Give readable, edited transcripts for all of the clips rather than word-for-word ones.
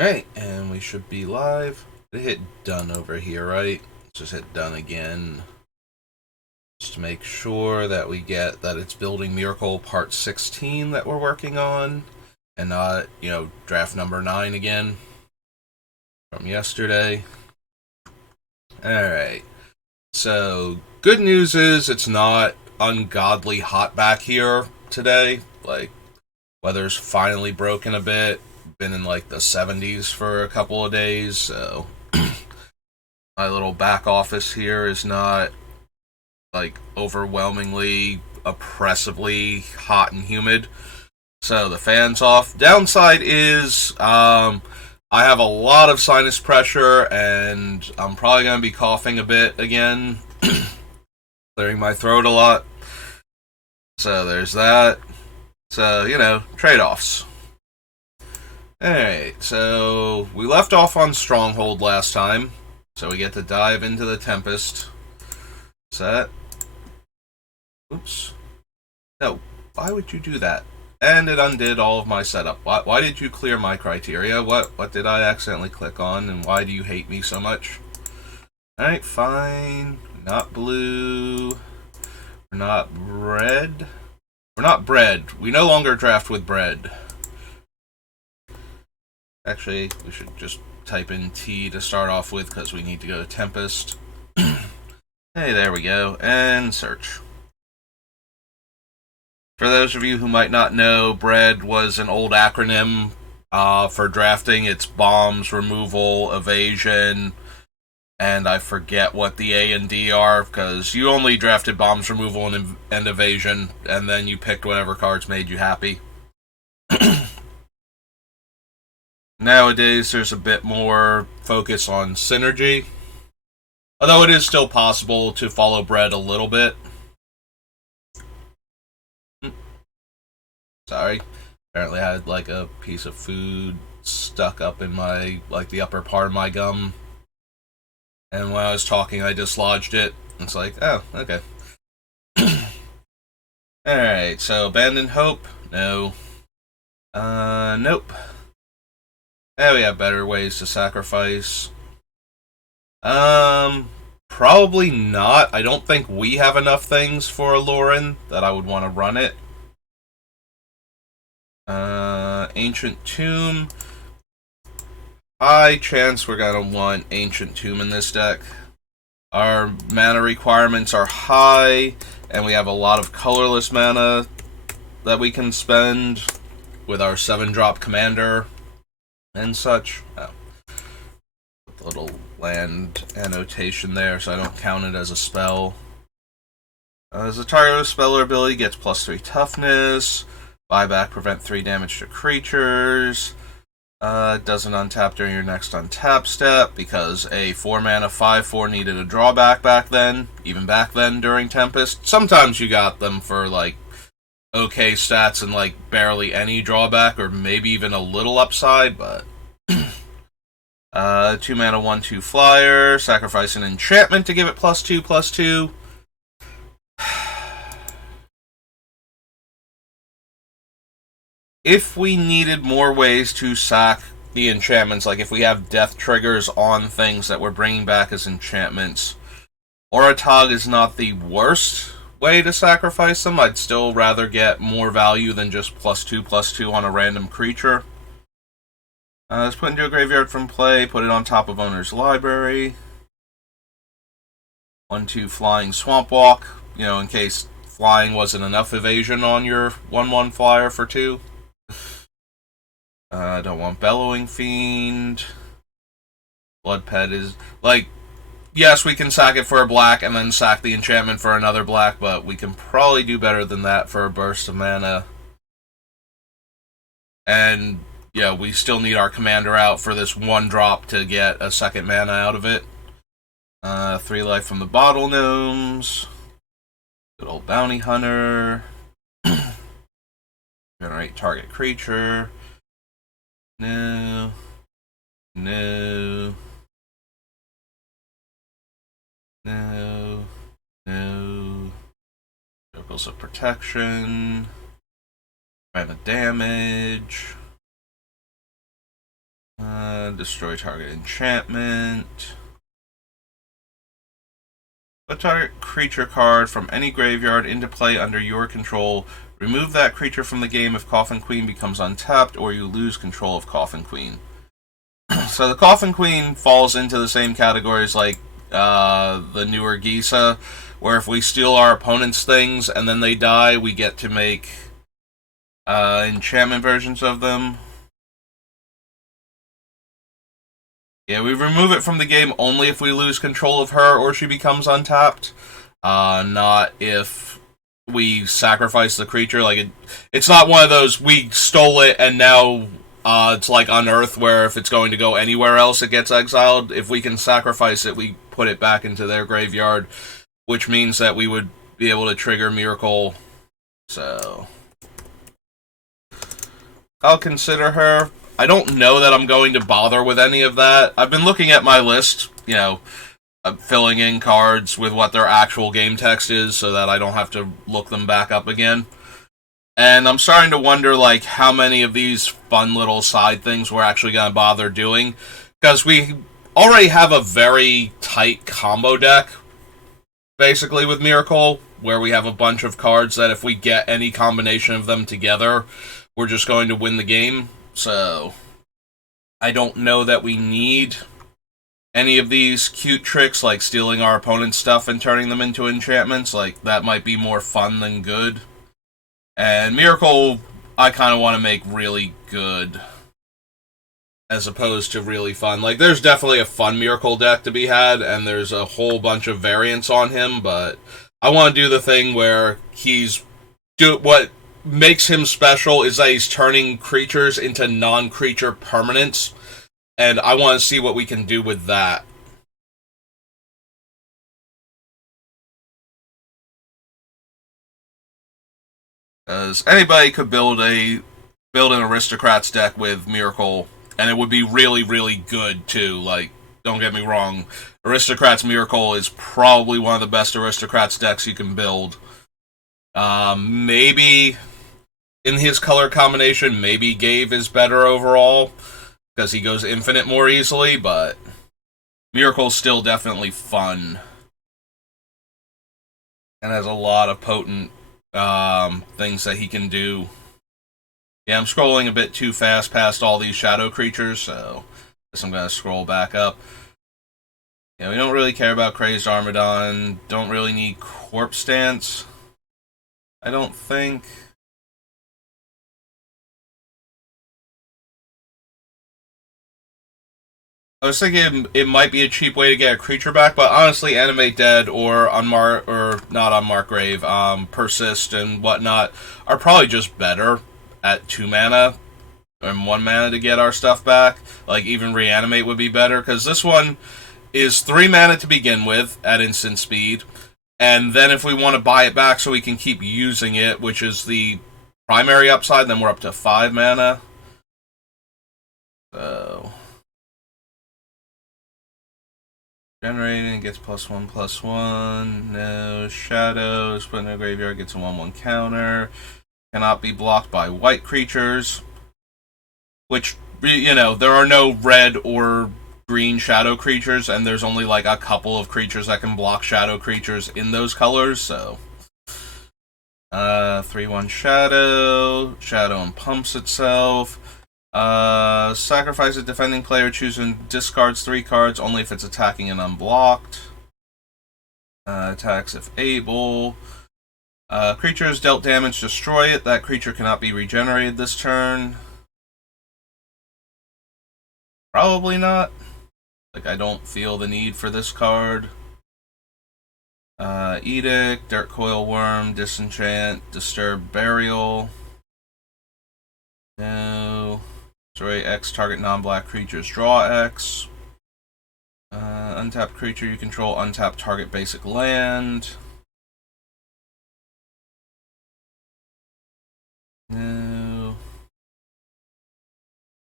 Alright, and we should be live. I hit done over here, right? Let's just hit done again. Just to make sure that we get that it's building Myrkul part 16 that we're working on. And not, draft number 9 again. From yesterday. Alright. So, good news is it's not ungodly hot back here today. Like, weather's finally broken a bit. Been in like the 70s for a couple of days, so my little back office here is not like overwhelmingly oppressively hot and humid. So the fan's off. Downside is I have a lot of sinus pressure and I'm probably going to be coughing a bit again, clearing my throat a lot. So there's that. So, trade-offs. Alright, so we left off on Stronghold last time, so we get to dive into the Tempest. Set. Oops. No, why would you do that? And it undid all of my setup. Why did you clear my criteria? What did I accidentally click on, and why do you hate me so much? Alright, fine. We're not blue. We're not red. We're not bread. We no longer draft with bread. Actually, we should just type in T to start off with because we need to go to Tempest. Hey, there we go. And search. For those of you who might not know, BREAD was an old acronym for drafting. It's bombs, removal, evasion, and I forget what the A and D are because you only drafted bombs, removal, and evasion, and then you picked whatever cards made you happy. Nowadays, there's a bit more focus on synergy. Although it is still possible to follow bread a little bit. Sorry. Apparently I had like a piece of food stuck up in my, the upper part of my gum. And when I was talking, I dislodged it. It's like, oh, okay. Alright, so Abandon Hope? No. Nope. Yeah, we have better ways to sacrifice. Probably not. I don't think we have enough things for Lauren that I would want to run it. Ancient Tomb. High chance we're gonna want Ancient Tomb in this deck. Our mana requirements are high, and we have a lot of colorless mana that we can spend with our 7-drop commander and such. Oh. Put a little land annotation there so I don't count it as a spell. As a target with spell or ability gets +3 toughness. Buyback, prevent 3 damage to creatures. Doesn't untap during your next untap step because a 4-mana 5/4 needed a drawback back then. Even back then during Tempest. Sometimes you got them for okay stats and barely any drawback or maybe even a little upside, but 2-mana 1/2 flyer, sacrifice an enchantment to give it +2/+2. If we needed more ways to sack the enchantments, like if we have death triggers on things that we're bringing back as enchantments, Oratog is not the worst way to sacrifice them. I'd still rather get more value than just +2/+2 on a random creature. Let's put into a graveyard from play, put it on top of owner's library. 1/2 flying Swamp Walk, in case flying wasn't enough evasion on your 1/1 flyer for 2. Don't want Bellowing Fiend. Blood Pet is yes, we can sack it for a black and then sack the enchantment for another black, but we can probably do better than that for a burst of mana. And yeah, we still need our commander out for this 1-drop to get a second mana out of it. 3 life from the Bottle Gnomes. Good old Bounty Hunter. Generate target creature. No. No. No. No. Circles of Protection. Mana damage. Destroy target enchantment. Put target creature card from any graveyard into play under your control. Remove that creature from the game if Coffin Queen becomes untapped or you lose control of Coffin Queen. So the Coffin Queen falls into the same categories like the newer Gisa, where if we steal our opponent's things and then they die, we get to make enchantment versions of them. Yeah, we remove it from the game only if we lose control of her or she becomes untapped. Not if we sacrifice the creature. Like it's not one of those we stole it and now it's like Unearth where if it's going to go anywhere else it gets exiled. If we can sacrifice it, we put it back into their graveyard, which means that we would be able to trigger Myrkul. So I'll consider her. I don't know that I'm going to bother with any of that. I've been looking at my list, filling in cards with what their actual game text is so that I don't have to look them back up again. And I'm starting to wonder, like, how many of these fun little side things we're actually going to bother doing. Because we already have a very tight combo deck, basically, with Myrkul, where we have a bunch of cards that if we get any combination of them together, we're just going to win the game. So I don't know that we need any of these cute tricks like stealing our opponent's stuff and turning them into enchantments. Like, that might be more fun than good. And Myrkul, I kind of want to make really good as opposed to really fun. Like, there's definitely a fun Myrkul deck to be had, and there's a whole bunch of variants on him, but I want to do the thing where what makes him special is that he's turning creatures into non-creature permanents, and I want to see what we can do with that. Because anybody could build an Aristocrats deck with Myrkul, and it would be really, really good too. Like, don't get me wrong, Aristocrats Myrkul is probably one of the best Aristocrats decks you can build. Maybe in his color combination, maybe Gave is better overall, because he goes infinite more easily, but Myrkul's still definitely fun. And has a lot of potent things that he can do. Yeah, I'm scrolling a bit too fast past all these shadow creatures, so I guess I'm going to scroll back up. Yeah, we don't really care about Crazed Armadon. Don't really need Corpse Dance, I don't think. I was thinking it might be a cheap way to get a creature back, but honestly, Animate Dead or not Unmarked Grave, Persist and whatnot are probably just better at 2 mana and 1 mana to get our stuff back. Like, even Reanimate would be better, because this one is 3 mana to begin with at instant speed, and then if we want to buy it back so we can keep using it, which is the primary upside, then we're up to 5 mana. So generating gets +1/+1. No shadows. Put in a graveyard gets a 1/1 counter. Cannot be blocked by white creatures. Which, there are no red or green shadow creatures, and there's only like a couple of creatures that can block shadow creatures in those colors, so. 3/1 shadow. Shadow and pumps itself. Sacrifice a defending player, choose and discards 3 cards, only if it's attacking and unblocked. Attacks if able. Creatures dealt damage, destroy it. That creature cannot be regenerated this turn. Probably not. Like, I don't feel the need for this card. Edict, Dirt Coil Worm, Disenchant, Disturb Burial. No. Destroy X target non-black creatures. Draw X. Untapped creature you control. Untap target basic land. No.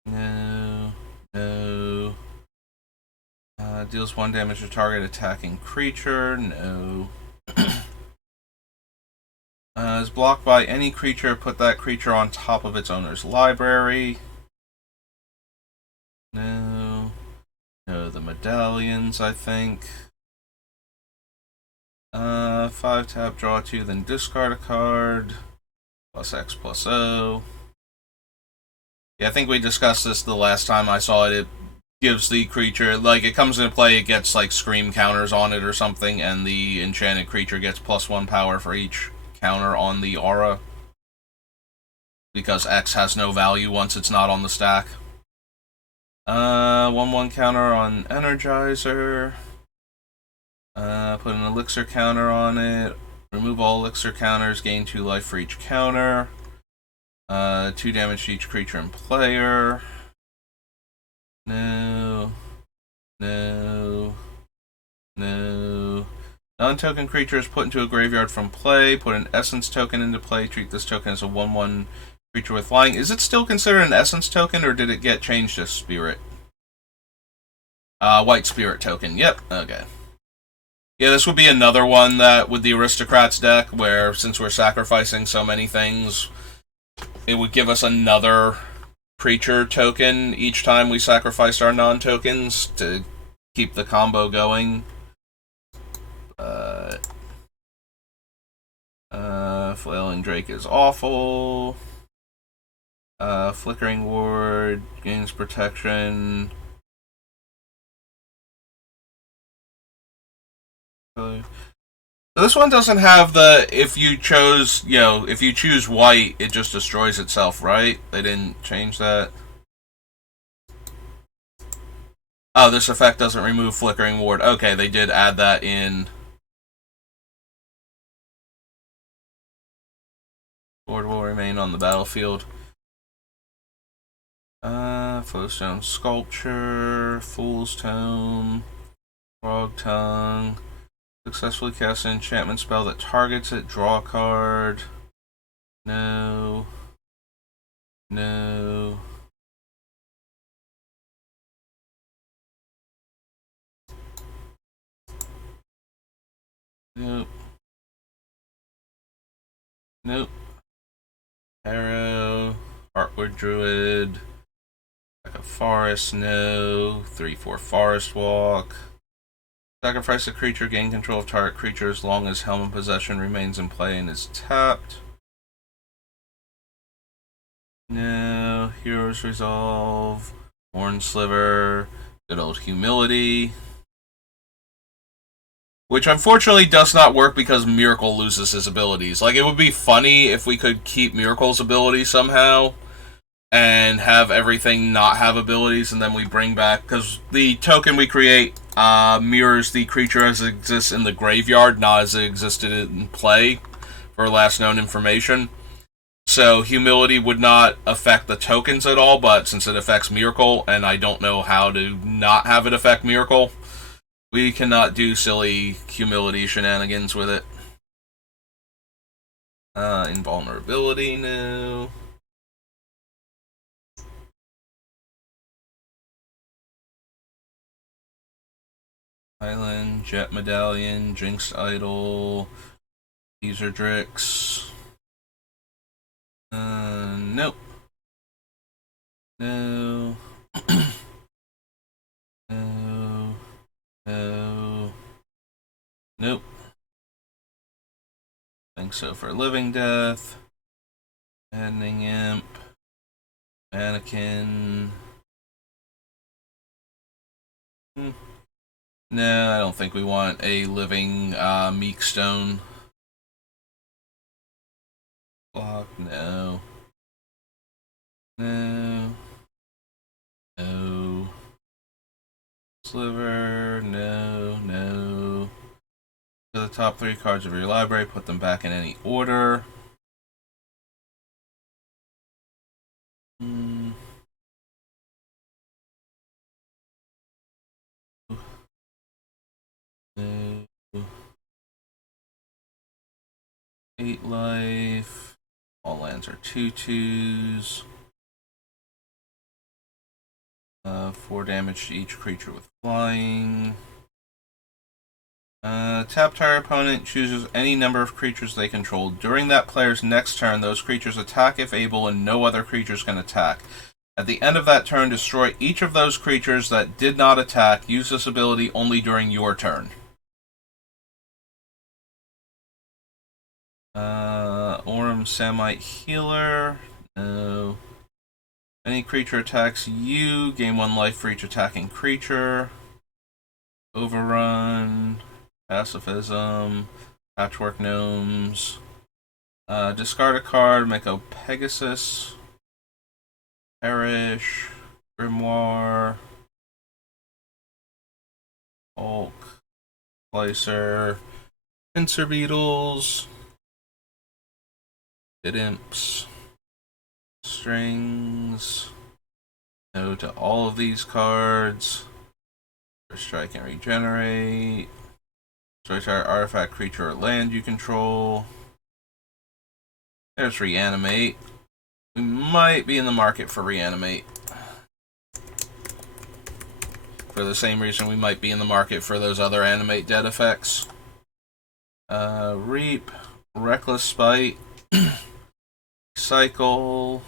No. No. Deals 1 damage to target attacking creature. No. Is blocked by any creature. Put that creature on top of its owner's library. No. medallions, I think. 5 tap, draw 2, then discard a card. Plus X plus O. Yeah, I think we discussed this the last time I saw it. It gives the creature, like, it comes into play, it gets, like, scream counters on it or something, and the enchanted creature gets +1 power for each counter on the aura. Because X has no value once it's not on the stack. 1/1 counter on Energizer. Put an elixir counter on it. Remove all elixir counters, gain 2 life for each counter. 2 damage to each creature and player. No. No. No. Non-token creature is put into a graveyard from play. Put an essence token into play. Treat this token as a 1/1 creature with flying. Is it still considered an essence token, or did it get changed to spirit? White spirit token. Yep. Okay. Yeah, this would be another one that, with the Aristocrats deck, where since we're sacrificing so many things, it would give us another creature token each time we sacrificed our non-tokens to keep the combo going. Flailing Drake is awful. Flickering Ward gains protection. This one doesn't have the, if you chose, if you choose white, it just destroys itself, right? They didn't change that. Oh, this effect doesn't remove Flickering Ward. Okay, they did add that in. Ward will remain on the battlefield. Flowstone Sculpture, Fool's Tome, Frog Tongue. Successfully cast an enchantment spell that targets it. Draw a card. No. No. Nope. Nope. Arrow. Heartwood Druid. Like a Forest. No. 3/4 Forest Walk. Sacrifice a creature, gain control of target creature as long as Helm of Possession remains in play and is tapped. No. Hero's Resolve. Horn Sliver. Good old Humility. Which unfortunately does not work because Myrkul loses his abilities. Like, it would be funny if we could keep Myrkul's ability somehow and have everything not have abilities, and then we bring back, because the token we create mirrors the creature as it exists in the graveyard, not as it existed in play for last known information. So Humility would not affect the tokens at all, but since it affects Myrkul, and I don't know how to not have it affect Myrkul, we cannot do silly Humility shenanigans with it. Invulnerability, no. Island, Jet Medallion, Jinxed Idol, Teaserdrix. Nope. No. No. No. Nope. Think so for Living Death. Maddening Imp. Mannequin. No, I don't think we want a living Meek Stone. Block, no. No. No. Sliver, no, no. To the top 3 cards of your library, put them back in any order. No. 8 life. All lands are 2/2s. 4 damage to each creature with flying. Tap target opponent chooses any number of creatures they control. During that player's next turn, those creatures attack if able, and no other creatures can attack. At the end of that turn, destroy each of those creatures that did not attack. Use this ability only during your turn. Aurum Samite Healer. No. Any creature attacks you, gain 1 life for each attacking creature. Overrun. Pacifism. Patchwork Gnomes. Discard a card, make a Pegasus. Perish. Grimoire. Hulk. Slicer. Pincer Beetles. Imps. Strings. No to all of these cards. First strike and regenerate. Destroy target artifact, creature, or land you control. There's reanimate. We might be in the market for reanimate. For the same reason we might be in the market for those other animate dead effects. Reap. Reckless Spite. Cycle.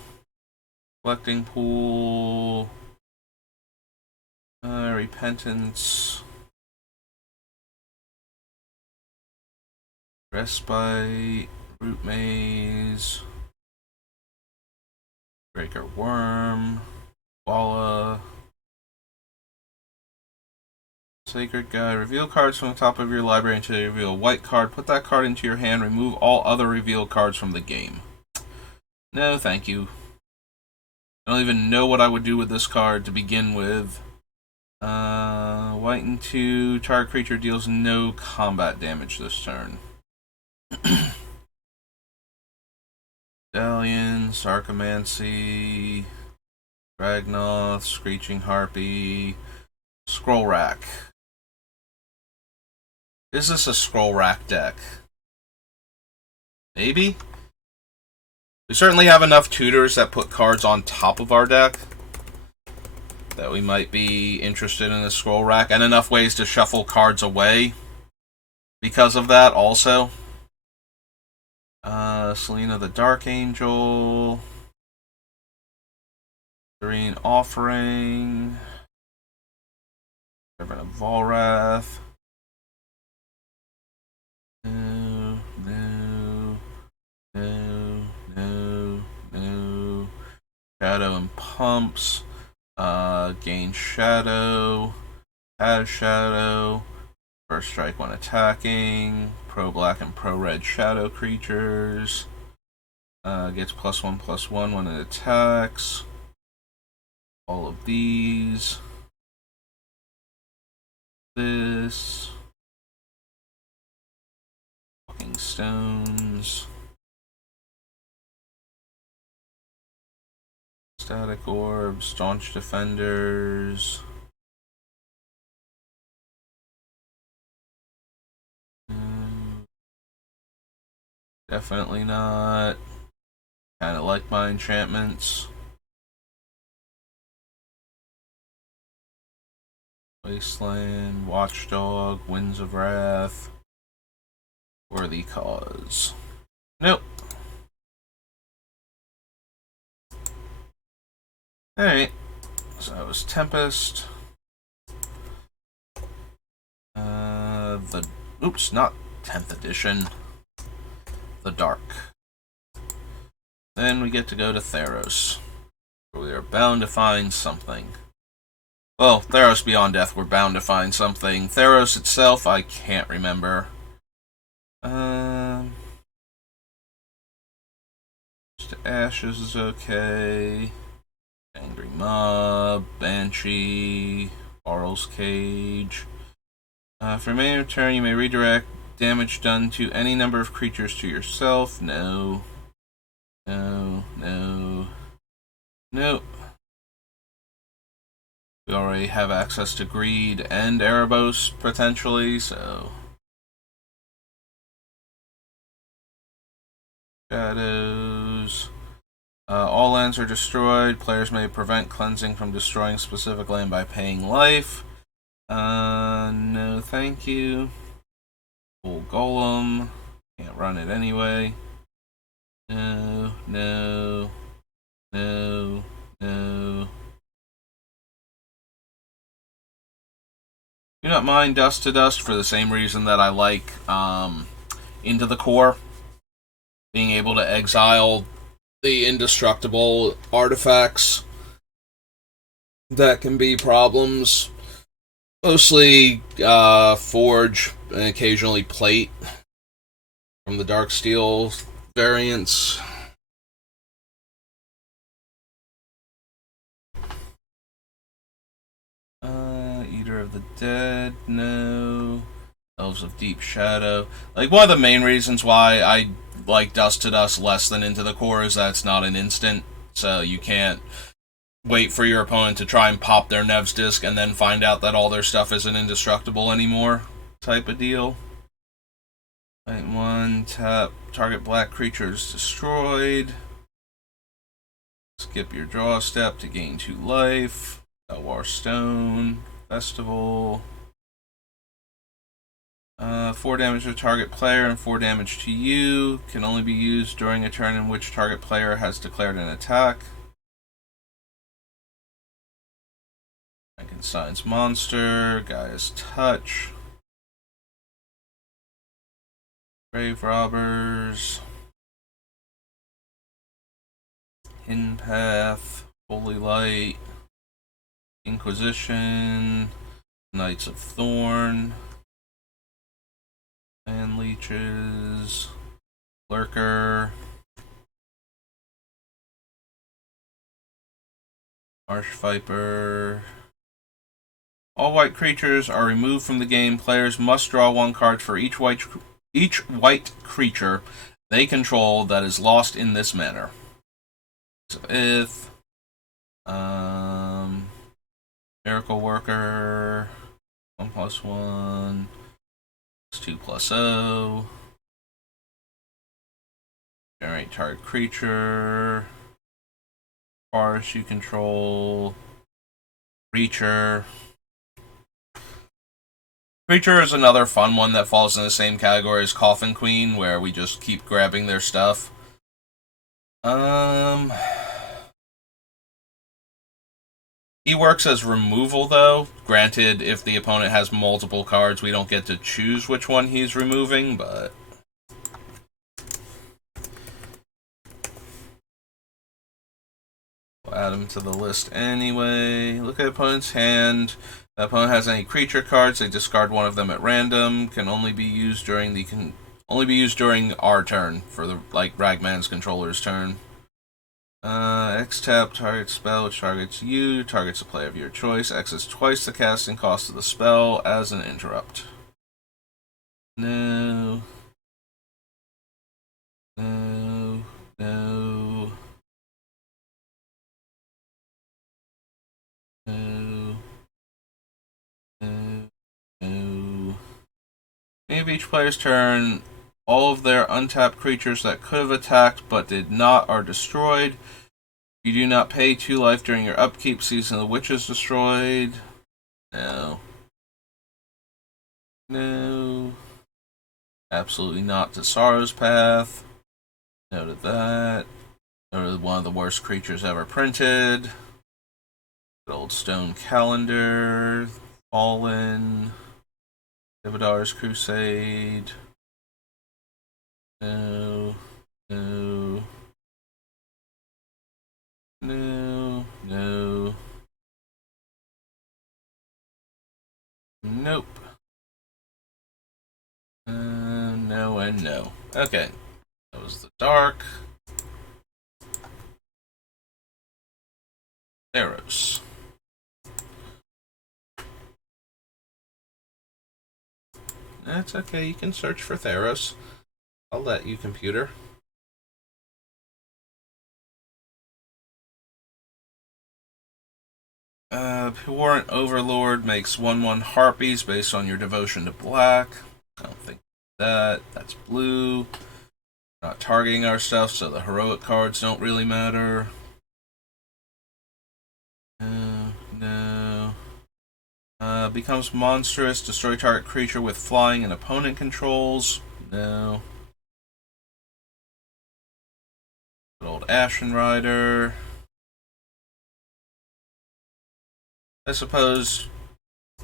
Collecting Pool. Repentance. Respite. Root Maze. Breaker Worm. Walla. Sacred Guide. Reveal cards from the top of your library until you reveal a white card. Put that card into your hand. Remove all other revealed cards from the game. No, thank you. I don't even know what I would do with this card to begin with. White and 2. Target creature deals no combat damage this turn. Stallion, Sarcomancy, Ragnoth, Screeching Harpy, Scroll Rack. Is this a Scroll Rack deck? Maybe? We certainly have enough tutors that put cards on top of our deck that we might be interested in a Scroll Rack, and enough ways to shuffle cards away because of that also. Selena the Dark Angel, Serene Offering, Servant of Volrath. No, no, no, no, no. Shadow and Pumps. Gain Shadow. Add Shadow. First strike when attacking. Pro Black and Pro Red Shadow creatures. Gets +1/+1 when it attacks. All of these. This. Walking Stones. Static Orb. Staunch Defenders. Definitely not. Kinda like my enchantments. Wasteland, Watchdog, Winds of Wrath. Worthy Cause. Nope. Alright. So that was Tempest. Oops, not 10th edition. The Dark. Then we get to go to Theros. We are bound to find something. Well, Theros Beyond Death, we're bound to find something. Theros itself, I can't remember. Just Ashes is okay. Angry Mob, Banshee, Barl's Cage. For remaining turn, you may redirect damage done to any number of creatures to yourself. No. No. No. Nope. We already have access to Greed and Erebos, potentially, so... Shadows. All lands are destroyed. Players may prevent cleansing from destroying specific land by paying life. No thank you. Full Golem. Can't run it anyway. No, no, no, no, Do not mind Dust to Dust for the same reason that I like Into the Core. Being able to exile the indestructible artifacts that can be problems. Mostly Forge and occasionally Plate from the Darksteel variants. Eater of the Dead, no. Elves of Deep Shadow. Like, one of the main reasons why I like Dust to Dust less than Into the Core is that it's not an instant, so you can't wait for your opponent to try and pop their Nev's Disc and then find out that all their stuff isn't indestructible anymore, type of deal. Right, 1, tap, target black creature is destroyed. Skip your draw step to gain 2 life. Elwar Stone, Festival. 4 damage to target player and 4 damage to you. Can only be used during a turn in which target player has declared an attack. Frankenstein's Monster, Gaia's Touch. Grave Robbers. Hidden Path, Holy Light. Inquisition. Knights of Thorn. Land Leeches. Lurker. Marsh Viper. All white creatures are removed from the game. Players must draw 1 card for each white creature they control that is lost in this manner. So if Miracle Worker 1+1 2+0 generate target creature forest you control Reacher. Creature is another fun one that falls in the same category as Coffin Queen, where we just keep grabbing their stuff. He works as removal, though. Granted, if the opponent has multiple cards, we don't get to choose which one he's removing, but... we'll add him to the list anyway. Look at the opponent's hand. The opponent has any creature cards, they discard one of them at random. Can only be used during our turn for the Ragman's controller's turn. X tap target spell which targets you, targets a player of your choice. X is twice the casting cost of the spell as an interrupt. No. No. No. No. No. No. Maybe each player's turn, all of their untapped creatures that could have attacked but did not are destroyed. You do not pay 2 life during your upkeep. Season of the Witch is destroyed. No. No. Absolutely not to Sorrow's Path. Noted that. Noted one of the worst creatures ever printed. Good old Stone Calendar. Fallen. Ividar's Crusade. No. No. No. No. Nope. No and no. Okay. That was the dark. Theros. That's okay, you can search for Theros. I'll let you, computer. Warrant Overlord makes 1/1 Harpies based on your devotion to black. I don't think that. That's blue. Not targeting our stuff, so the heroic cards don't really matter. No. Becomes monstrous. Destroy target creature with flying and opponent controls. No. Good old Ashen Rider. I suppose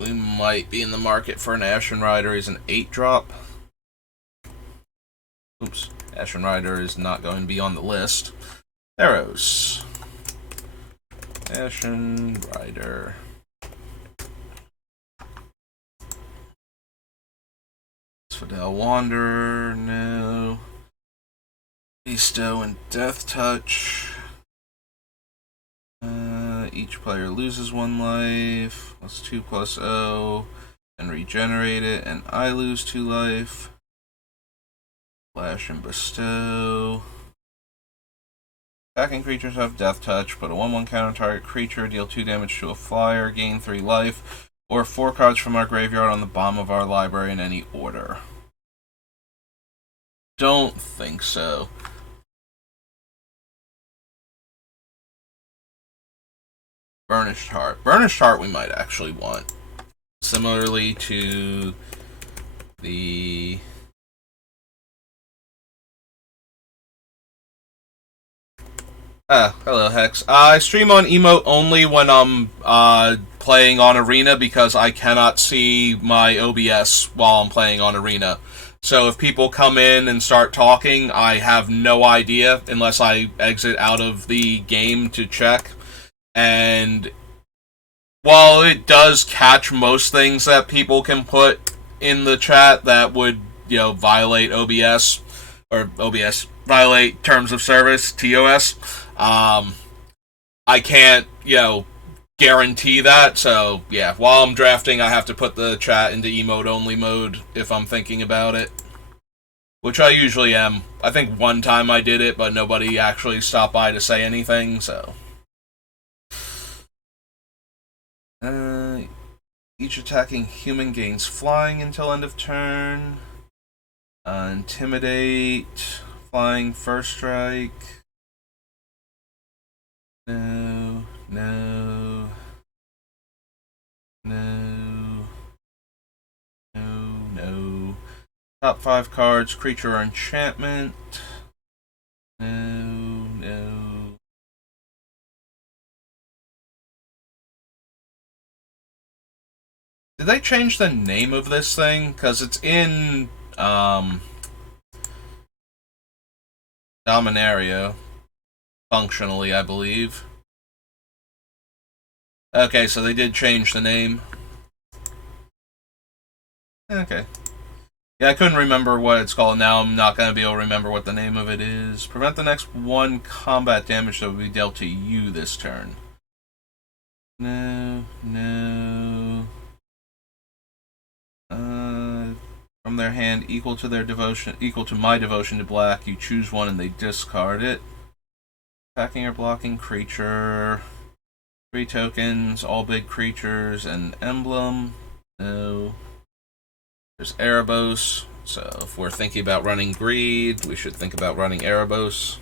We might be in the market for an Ashen Rider. He's an 8-drop. Oops. Ashen Rider is not going to be on the list. Arrows. Ashen Rider. Fidel Wanderer, no. Bestow and Death Touch. Each player loses 1 life. That's 2 plus 0. And regenerate it. And I lose 2 life. Flash and Bestow. Attacking creatures have Death Touch. Put a 1/1 counter target creature. Deal 2 damage to a flyer. Gain 3 life. Or 4 cards from our graveyard on the bottom of our library in any order. Don't think so. Burnished Heart. Burnished Heart we might actually want. Similarly to the... hello Hex. I stream on emote only when I'm playing on Arena because I cannot see my OBS while I'm playing on Arena. So if people come in and start talking, I have no idea unless I exit out of the game to check. And while it does catch most things that people can put in the chat that would, violate OBS, or OBS, violate Terms of Service, TOS, I can't, guarantee that. So, yeah, while I'm drafting, I have to put the chat into emote-only mode if I'm thinking about it. Which I usually am. I think one time I did it, but nobody actually stopped by to say anything, so... Each attacking human gains flying until end of turn. Intimidate. Flying first strike. No. No. No. No. No. Top 5 cards. Creature or enchantment. No. No. Did they change the name of this thing? Because it's in Dominaria, functionally, I believe. Okay, so they did change the name. Okay. Yeah, I couldn't remember what it's called. Now I'm not going to be able to remember what the name of it is. Prevent the next 1 combat damage that will be dealt to you this turn. No, no. From their hand equal to their devotion, equal to my devotion to black. You choose one and they discard it. Attacking or blocking creature. 3 tokens, all big creatures, and emblem. No. There's Erebos. So if we're thinking about running Greed, we should think about running Erebos.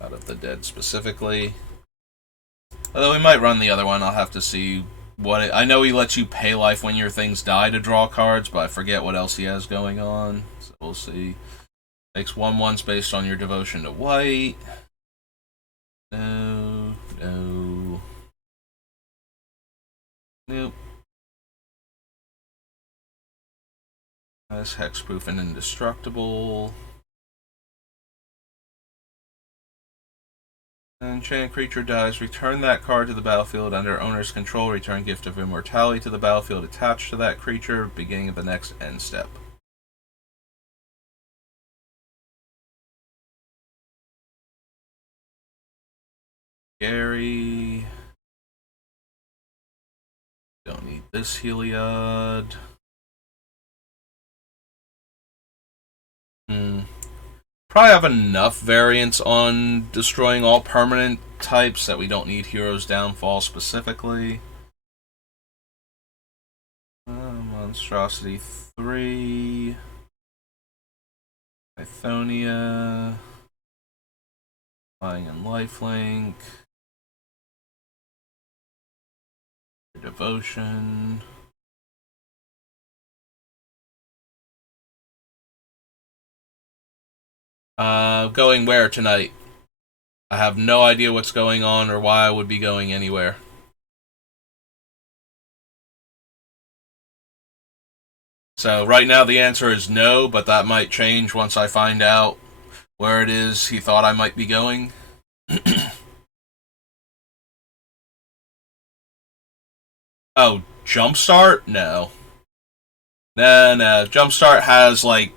Out of the Dead specifically. Although we might run the other one, I'll have to see what it... I know he lets you pay life when your things die to draw cards, but I forget what else he has going on. So we'll see. Makes 1/1s based on your devotion to white. No, no. Nope. That's hexproof and indestructible. Enchanted creature dies. Return that card to the battlefield under owner's control. Return Gift of Immortality to the battlefield attached to that creature, beginning of the next end step. Gary. Don't need this Heliod. Probably have enough variants on destroying all permanent types that we don't need Hero's Downfall specifically. Monstrosity 3. Pythonia. Flying and Lifelink. Devotion. Going where tonight? I have no idea what's going on or why I would be going anywhere. So right now the answer is no, but that might change once I find out where it is he thought I might be going. Oh, Jumpstart? No. No. Jumpstart has like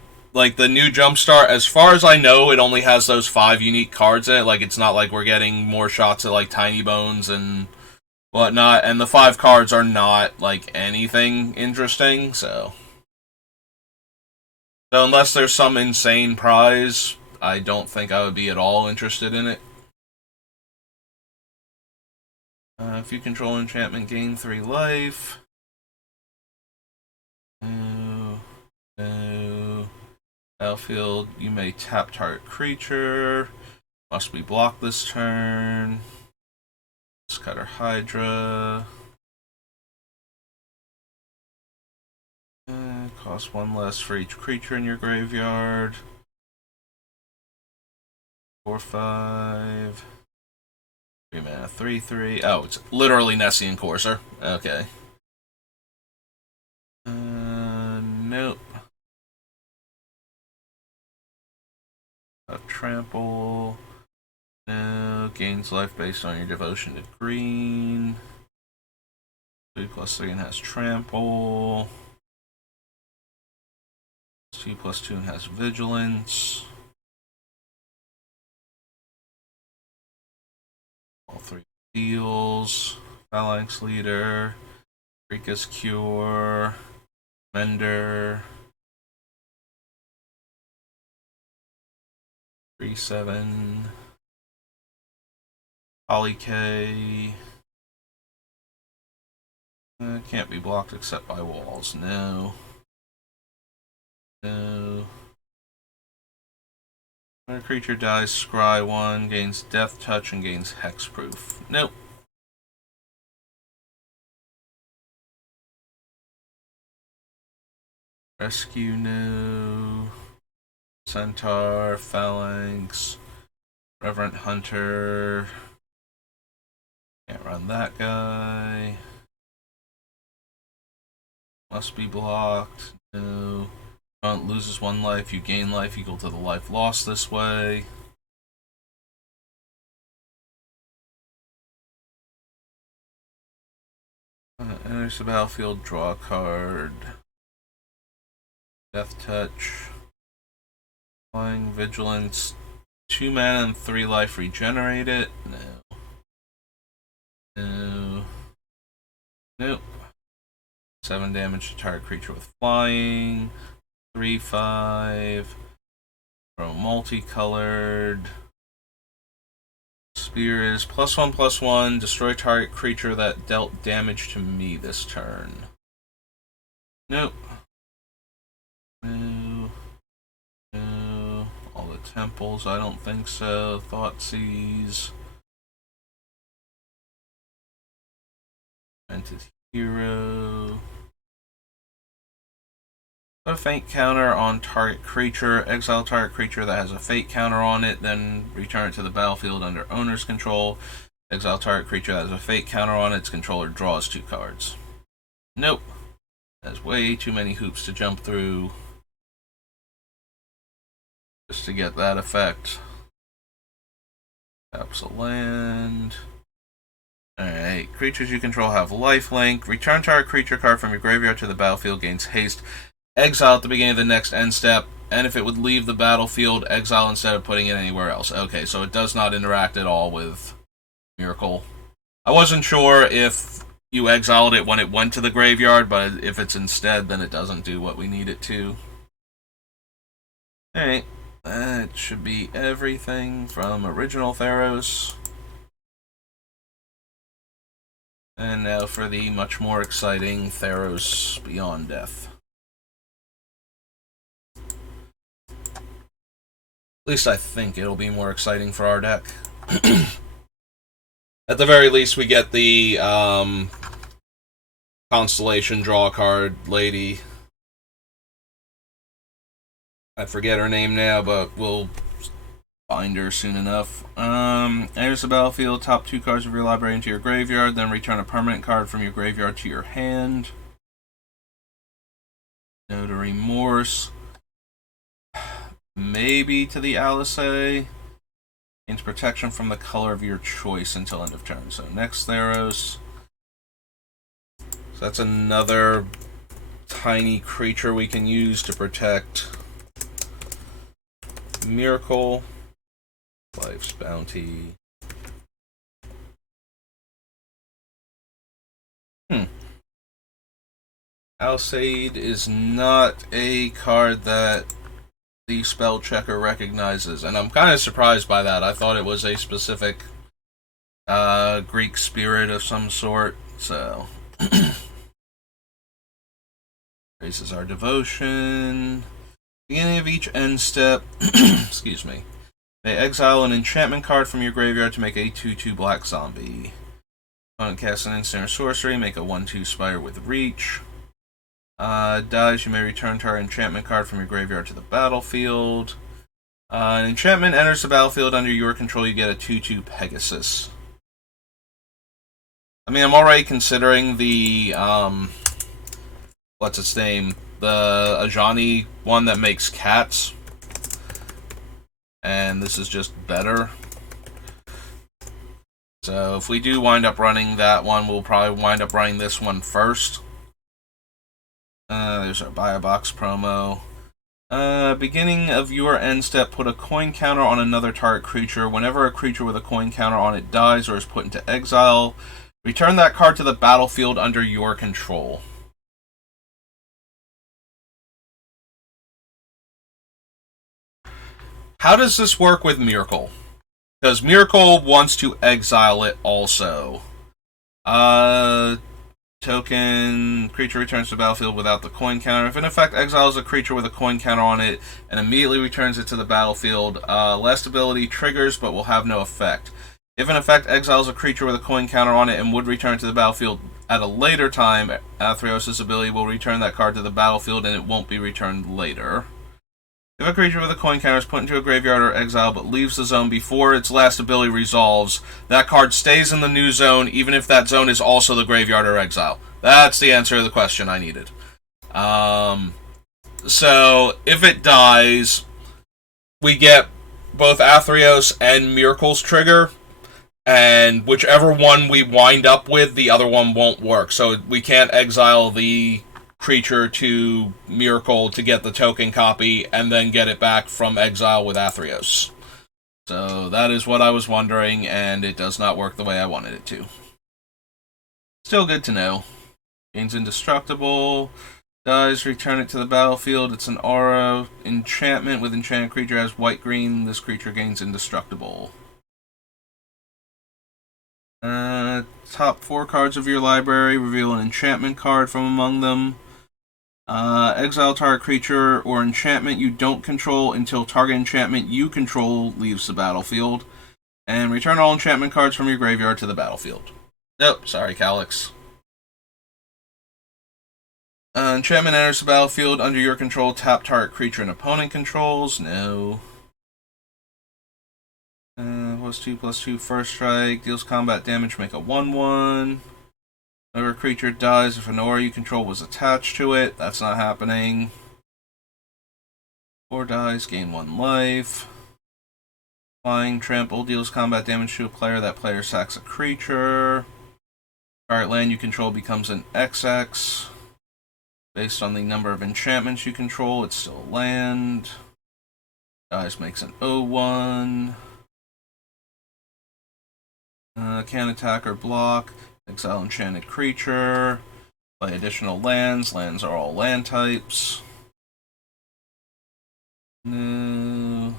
the new Jumpstart, as far as I know, it only has those 5 unique cards in it. Like, it's not like we're getting more shots at like Tiny Bones and whatnot, and the 5 cards are not like anything interesting, so unless there's some insane prize, I don't think I would be at all interested in it. If you control enchantment, gain 3 life. No. No. Battlefield, you may tap target creature. Must be blocked this turn. Scatter Hydra. Cost 1 less for each creature in your graveyard. 4/5. 3 mana, 3/3. Oh, it's literally Nessian Courser. Okay. Nope. Trample. No. Gains life based on your devotion to green. 3/3 and has trample. 2/2 and has vigilance. All 3 deals. Phalanx Leader. Rika's Cure. Mender. 3/7. Holly K. Can't be blocked except by walls. No. No. When a creature dies, scry 1, gains Death Touch, and gains Hexproof. Nope. Rescue, no. Centaur, Phalanx, Reverent Hunter. Can't run that guy. Must be blocked. No. Opponent loses 1 life, you gain life equal to the life lost this way. Enters the battlefield, draw a card. Death Touch. Flying Vigilance. 2 mana and 3 life, regenerate it. No. No. Nope. 7 damage to target creature with flying. 3/5. Throw multicolored. Spear is +1/+1. Destroy target creature that dealt damage to me this turn. Nope. No. No. All the temples, I don't think so. Thoughtseize. Vented Hero. Put a fate counter on target creature. Exile target creature that has a fate counter on it, then return it to the battlefield under owner's control. Exile target creature that has a fate counter on its controller draws 2 cards. Nope. There's way too many hoops to jump through just to get that effect. Taps a land. Alright, creatures you control have lifelink. Return target creature card from your graveyard to the battlefield, gains haste. Exile at the beginning of the next end step, and if it would leave the battlefield, exile instead of putting it anywhere else. Okay, so it does not interact at all with Myrkul. I wasn't sure if you exiled it when it went to the graveyard, but if it's instead, then it doesn't do what we need it to. Alright, that should be everything from Original Theros. And now for the much more exciting Theros Beyond Death. At least I think it'll be more exciting for our deck. At the very least, we get the Constellation draw card lady. I forget her name now, but we'll binder soon enough. Enters the battlefield, top 2 cards of your library into your graveyard, then return a permanent card from your graveyard to your hand. No to Remorse. Maybe to the Alisei. Gains protection from the color of your choice until end of turn. So next Theros. So that's another tiny creature we can use to protect Myrkul. Life's Bounty. Alseid is not a card that the spell checker recognizes, and I'm kind of surprised by that. I thought it was a specific Greek spirit of some sort, so raises our devotion. Beginning of each end step, excuse me, may exile an enchantment card from your graveyard to make a 2/2 black zombie. Opponent casts an instant or sorcery, make a 1/2 Spire with Reach. Dies, you may return to our enchantment card from your graveyard to the battlefield. An enchantment enters the battlefield under your control, you get a 2/2 Pegasus. I mean, I'm already considering the, what's its name? The Ajani one that makes cats. And this is just better. So if we do wind up running that one, we'll probably wind up running this one first. There's our buy a box promo. Beginning of your end step, put a coin counter on another target creature. Whenever a creature with a coin counter on it dies or is put into exile, return that card to the battlefield under your control. How does this work with Myrkul? Because Myrkul wants to exile it also. Token, creature returns to the battlefield without the coin counter. If in effect exiles a creature with a coin counter on it and immediately returns it to the battlefield, last ability triggers but will have no effect. If in effect exiles a creature with a coin counter on it and would return to the battlefield at a later time, Athreos' ability will return that card to the battlefield and it won't be returned later. If a creature with a coin counter is put into a graveyard or exile but leaves the zone before its last ability resolves, that card stays in the new zone even if that zone is also the graveyard or exile. That's the answer to the question I needed. So, if it dies, we get both Athreos and Myrkul's trigger, and whichever one we wind up with, the other one won't work. So we can't exile the creature to Myrkul to get the token copy and then get it back from exile with Athreos. So that is what I was wondering, and it does not work the way I wanted it to. Still good to know. Gains indestructible. Dies, return it to the battlefield. It's an aura enchantment with enchanted creature has white-green. This creature gains indestructible. Top 4 cards of your library. Reveal an enchantment card from among them. Exile target creature or enchantment you don't control until target enchantment you control leaves the battlefield. And return all enchantment cards from your graveyard to the battlefield. Nope, sorry, Calyx. Enchantment enters the battlefield under your control. Tap target creature and opponent controls. No. +2/+2 first strike. Deals combat damage. Make a 1/1. Whenever a creature dies, if an aura you control was attached to it, that's not happening. Or dies, gain 1 life. Flying Trample deals combat damage to a player. That player sacks a creature. Target land you control becomes an XX. Based on the number of enchantments you control, it's still a land. Dies, makes an 0/1. Can't attack or block. Exile enchanted creature. Play additional lands. Lands are all land types. No.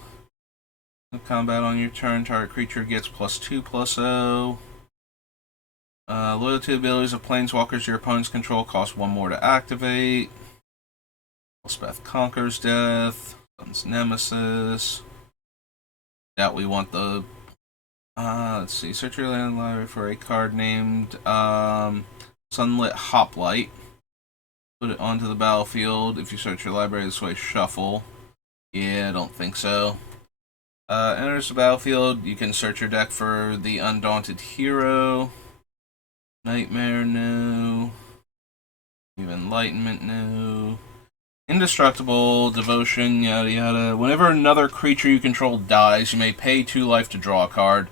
Combat on your turn. Target creature gets +2/+0. Loyalty abilities of planeswalkers your opponents control cost 1 more to activate. Elspeth Conquers Death. Sun's Nemesis. Doubt we want the... let's see. Search your land library for a card named Sunlit Hoplite. Put it onto the battlefield. If you search your library this way, shuffle. Yeah, I don't think so. Enters the battlefield. You can search your deck for the Undaunted Hero. Nightmare, no. Even Enlightenment, no. Indestructible, Devotion, yada yada. Whenever another creature you control dies, you may pay 2 life to draw a card.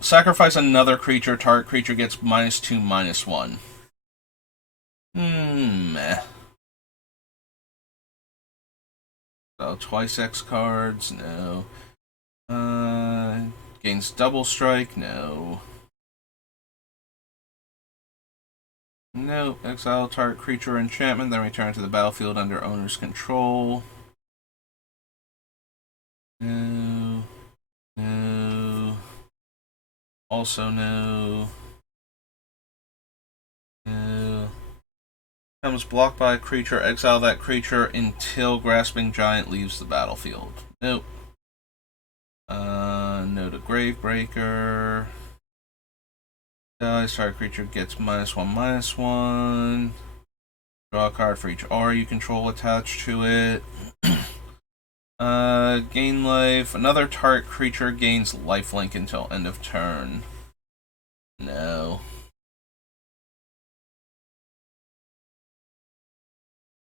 Sacrifice another creature. Target creature gets -2/-1. Meh. So twice X cards, no. Gains double strike, no. Nope. Exile target creature or enchantment, then return to the battlefield under owner's control. No. No. Also no. No. Becomes blocked by a creature, exile that creature until Grasping Giant leaves the battlefield. Nope. No to Gravebreaker. Dies, target creature gets -1/-1. Draw a card for each R you control attached to it. Gain life. Another target creature gains lifelink until end of turn. No.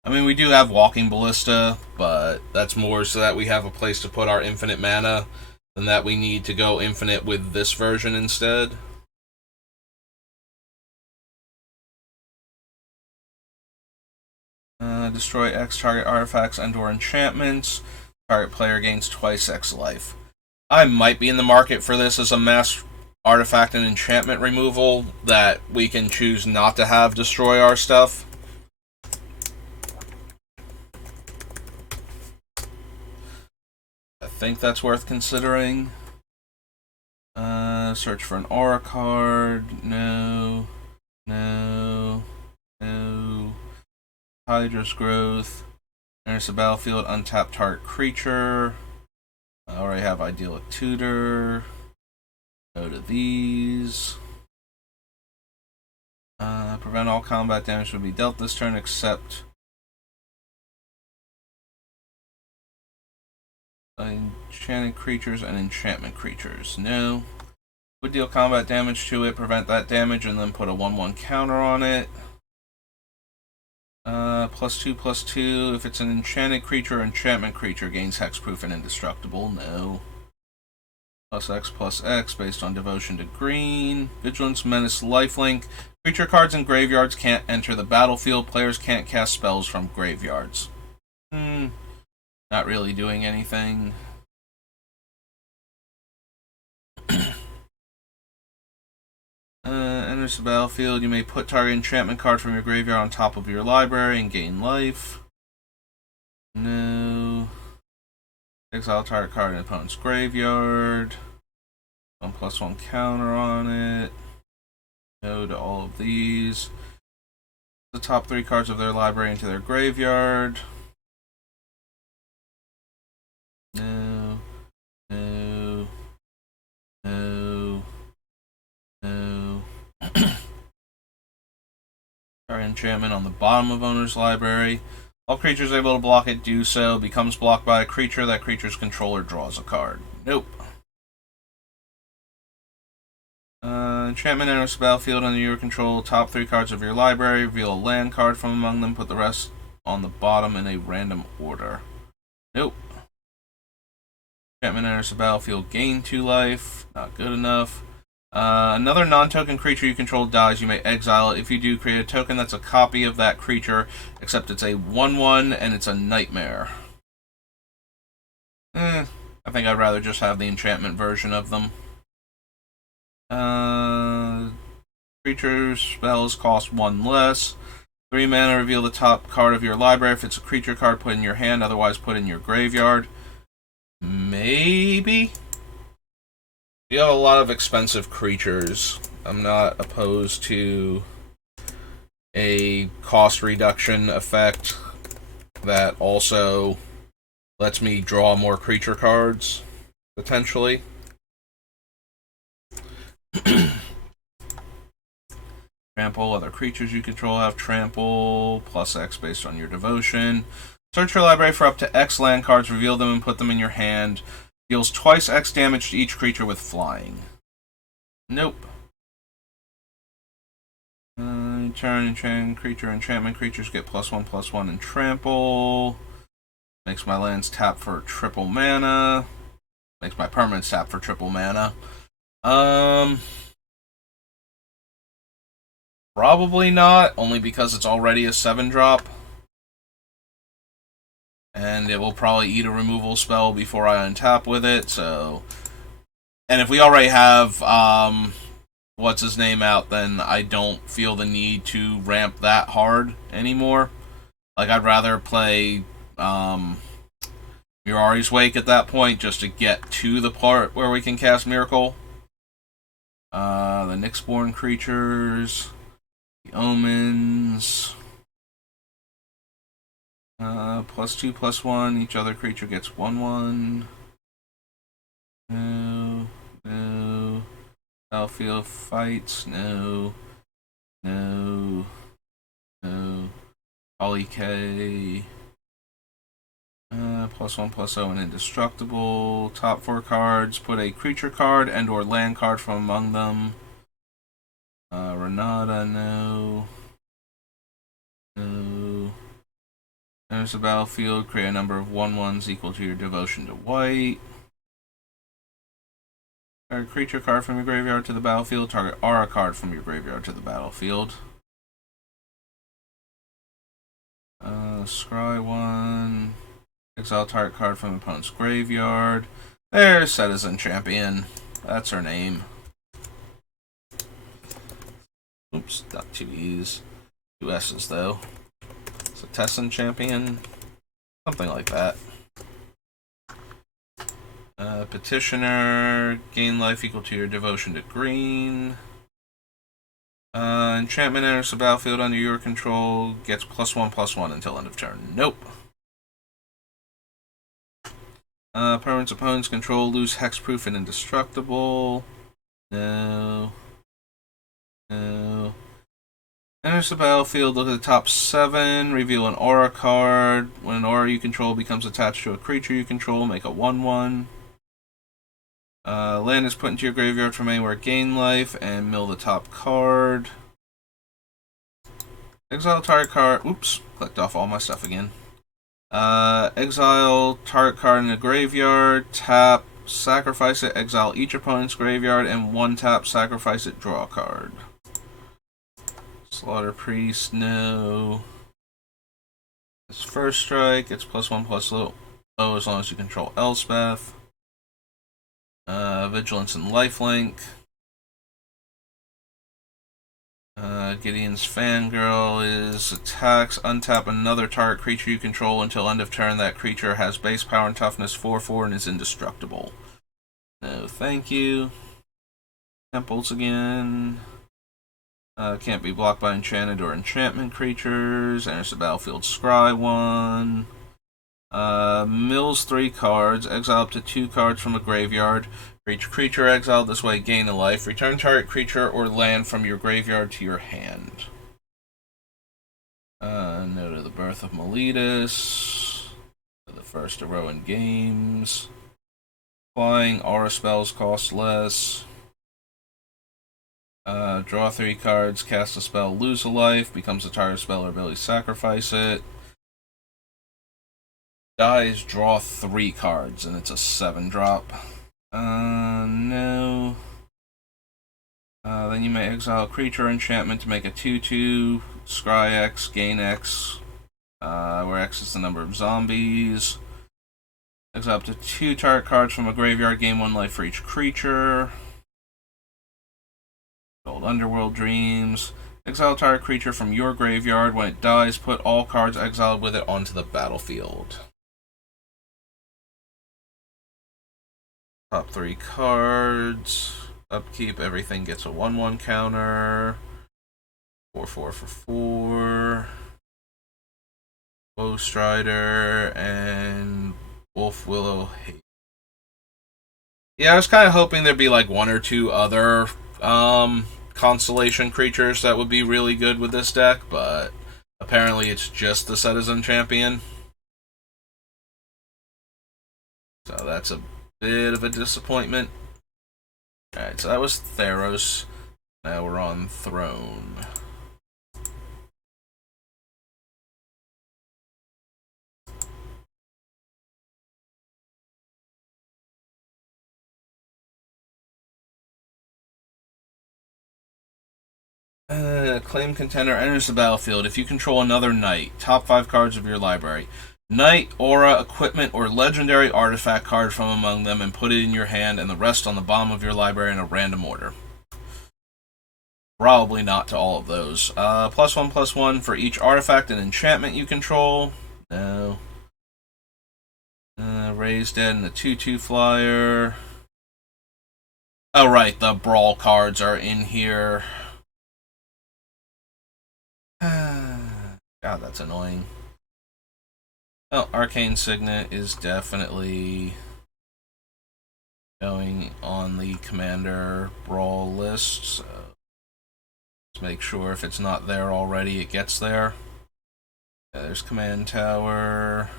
I mean, we do have Walking Ballista, but that's more so that we have a place to put our infinite mana than that we need to go infinite with this version instead. Destroy X target artifacts and/or enchantments. Target player gains twice X life. I might be in the market for this as a mass artifact and enchantment removal that we can choose not to have destroy our stuff. I think that's worth considering. Search for an aura card. No. No. No. Hydra's Growth. Enters the battlefield, untap target creature. I already have Idyllic Tutor. Go to these. Prevent all combat damage to be dealt this turn except enchanted creatures and enchantment creatures. No. Would deal combat damage to it, prevent that damage, and then put a 1/1 counter on it. +2/+2. If it's an enchanted creature or enchantment creature, gains hexproof and indestructible. No. +X/+X based on devotion to green. Vigilance, Menace, Lifelink. Creature cards in graveyards can't enter the battlefield. Players can't cast spells from graveyards. Not really doing anything. Enters the battlefield. You may put target enchantment card from your graveyard on top of your library and gain life. No. Exile target card in opponent's graveyard. 1/+1 counter on it. No to all of these. The top 3 cards of their library into their graveyard. No. No. No. No. Target enchantment on the bottom of owner's library. All creatures able to block it do so. Becomes blocked by a creature. That creature's controller draws a card. Nope. Enchantment enters the battlefield under your control. Top 3 cards of your library. Reveal a land card from among them. Put the rest on the bottom in a random order. Nope. Enchantment enters the battlefield. Gain 2 life. Not good enough. Another non-token creature you control dies. You may exile it. If you do, create a token that's a copy of that creature, except it's a 1/1 and it's a nightmare. I think I'd rather just have the enchantment version of them. Creature spells cost 1 less. 3 mana, reveal the top card of your library. If it's a creature card, put in your hand, otherwise put in your graveyard. Maybe? You have a lot of expensive creatures. I'm not opposed to a cost reduction effect that also lets me draw more creature cards, potentially. Trample. Other creatures you control have trample. +X based on your devotion. Search your library for up to X land cards, reveal them, and put them in your hand. Deals twice X damage to each creature with flying. Nope. Enchantment creatures get +1/+1 and trample. Makes my lands tap for triple mana. Makes my permanents tap for triple mana. Probably not, only because it's already a 7-drop. And it will probably eat a removal spell before I untap with it, so... And if we already have, what's his name out, then I don't feel the need to ramp that hard anymore. Like, I'd rather play, Mirari's Wake at that point, just to get to the part where we can cast Myrkul. The Nyxborn creatures... The Omens... +2/+1. Each other creature gets 1/1. No. No. Battlefield fights. No. No. No. Ollie K. +1/+0 and indestructible. Top 4 cards. Put a creature card and or land card from among them. Renata, no. No. There's a battlefield. Create a number of 1/1s equal to your devotion to white. Target creature card from your graveyard to the battlefield. Target aura card from your graveyard to the battlefield. Scry 1. Exile target card from opponent's graveyard. There's Citizen Champion. That's her name. Oops, not 2 E's. 2 S's though. So Tessin Champion. Something like that. Petitioner. Gain life equal to your devotion to green. Enchantment enters the battlefield under your control. Gets +1/+1 until end of turn. Nope. Permanents opponents control lose hexproof and indestructible. No. No. Enters the battlefield, look at the top 7, reveal an aura card. When an aura you control becomes attached to a creature you control, make a 1/1. Land is put into your graveyard from anywhere, gain life, and mill the top card. Exile target card. Oops, clicked off all my stuff again. Exile target card in the graveyard, tap, sacrifice it, exile each opponent's graveyard, and 1-tap, sacrifice it, draw a card. Slaughter Priest, no. It's first strike, it's +1/+0 as long as you control Elspeth. Vigilance and Lifelink. Gideon's Fangirl is attacks, untap another target creature you control until end of turn. That creature has base power and toughness 4/4 and is indestructible. No, thank you. Temples again. Can't be blocked by enchanted or enchantment creatures. Enters the battlefield, scry 1. Mills 3 cards. Exile up to 2 cards from a graveyard. For each creature exiled this way, gain a life. Return target creature or land from your graveyard to your hand. Note of the Birth of Meletus. The first hero in games. Flying, aura spells cost less. Draw 3 cards, cast a spell, lose a life, becomes a target spell or ability, sacrifice it. Dies, draw 3 cards, and it's a 7-drop. No. Then you may exile a creature enchantment to make a 2/2, scry X, gain X, where X is the number of zombies. Exile up to 2 target cards from a graveyard, gain 1 life for each creature. Old Underworld Dreams. Exile target creature from your graveyard. When it dies, put all cards exiled with it onto the battlefield. Top 3 cards. Upkeep, everything gets a 1/1 counter. 4/4 for 4. Bow Strider and Wolf Willow Hate. Yeah, I was kind of hoping there'd be like 1 or 2 other constellation creatures that would be really good with this deck, but apparently it's just the Citizen Champion. So that's a Bit of a disappointment. Alright, so that was Theros. Now we're on Throne. Claim contender enters the battlefield. If you control another knight, top 5 cards of your library. Knight, aura, equipment, or legendary artifact card from among them and put it in your hand and the rest on the bottom of your library in a random order. Probably not to all of those. +1/+1 for each artifact and enchantment you control. No. Raise Dead and the 2/2 flyer. Oh, right, the brawl cards are in here. God, that's annoying. Oh, Arcane Signet is definitely going on the Commander Brawl list, so let's make sure if it's not there already, it gets there. Yeah, there's Command Tower.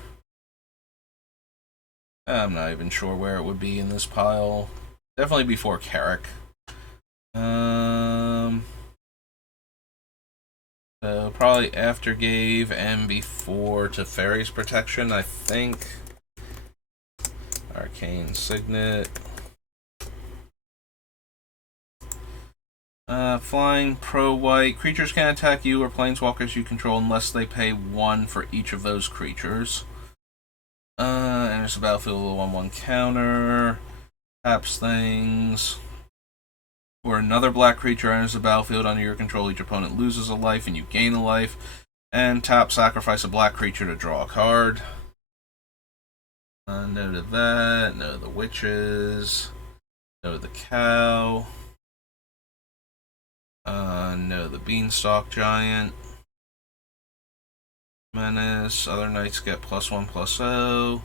I'm not even sure where it would be in this pile. Definitely before Carrick. So probably after Gave and before Teferi's Protection, I think. Arcane Signet. Flying Pro White. Creatures can attack you or planeswalkers you control unless they pay 1 for each of those creatures. Enters the battlefield with a 1/1 counter. Taps things. Or another black creature enters the battlefield under your control, each opponent loses a life and you gain a life. And tap, sacrifice a black creature to draw a card. No to that, no to the witches, no to the cow, no to the beanstalk giant. Menace, other knights get +1/+0.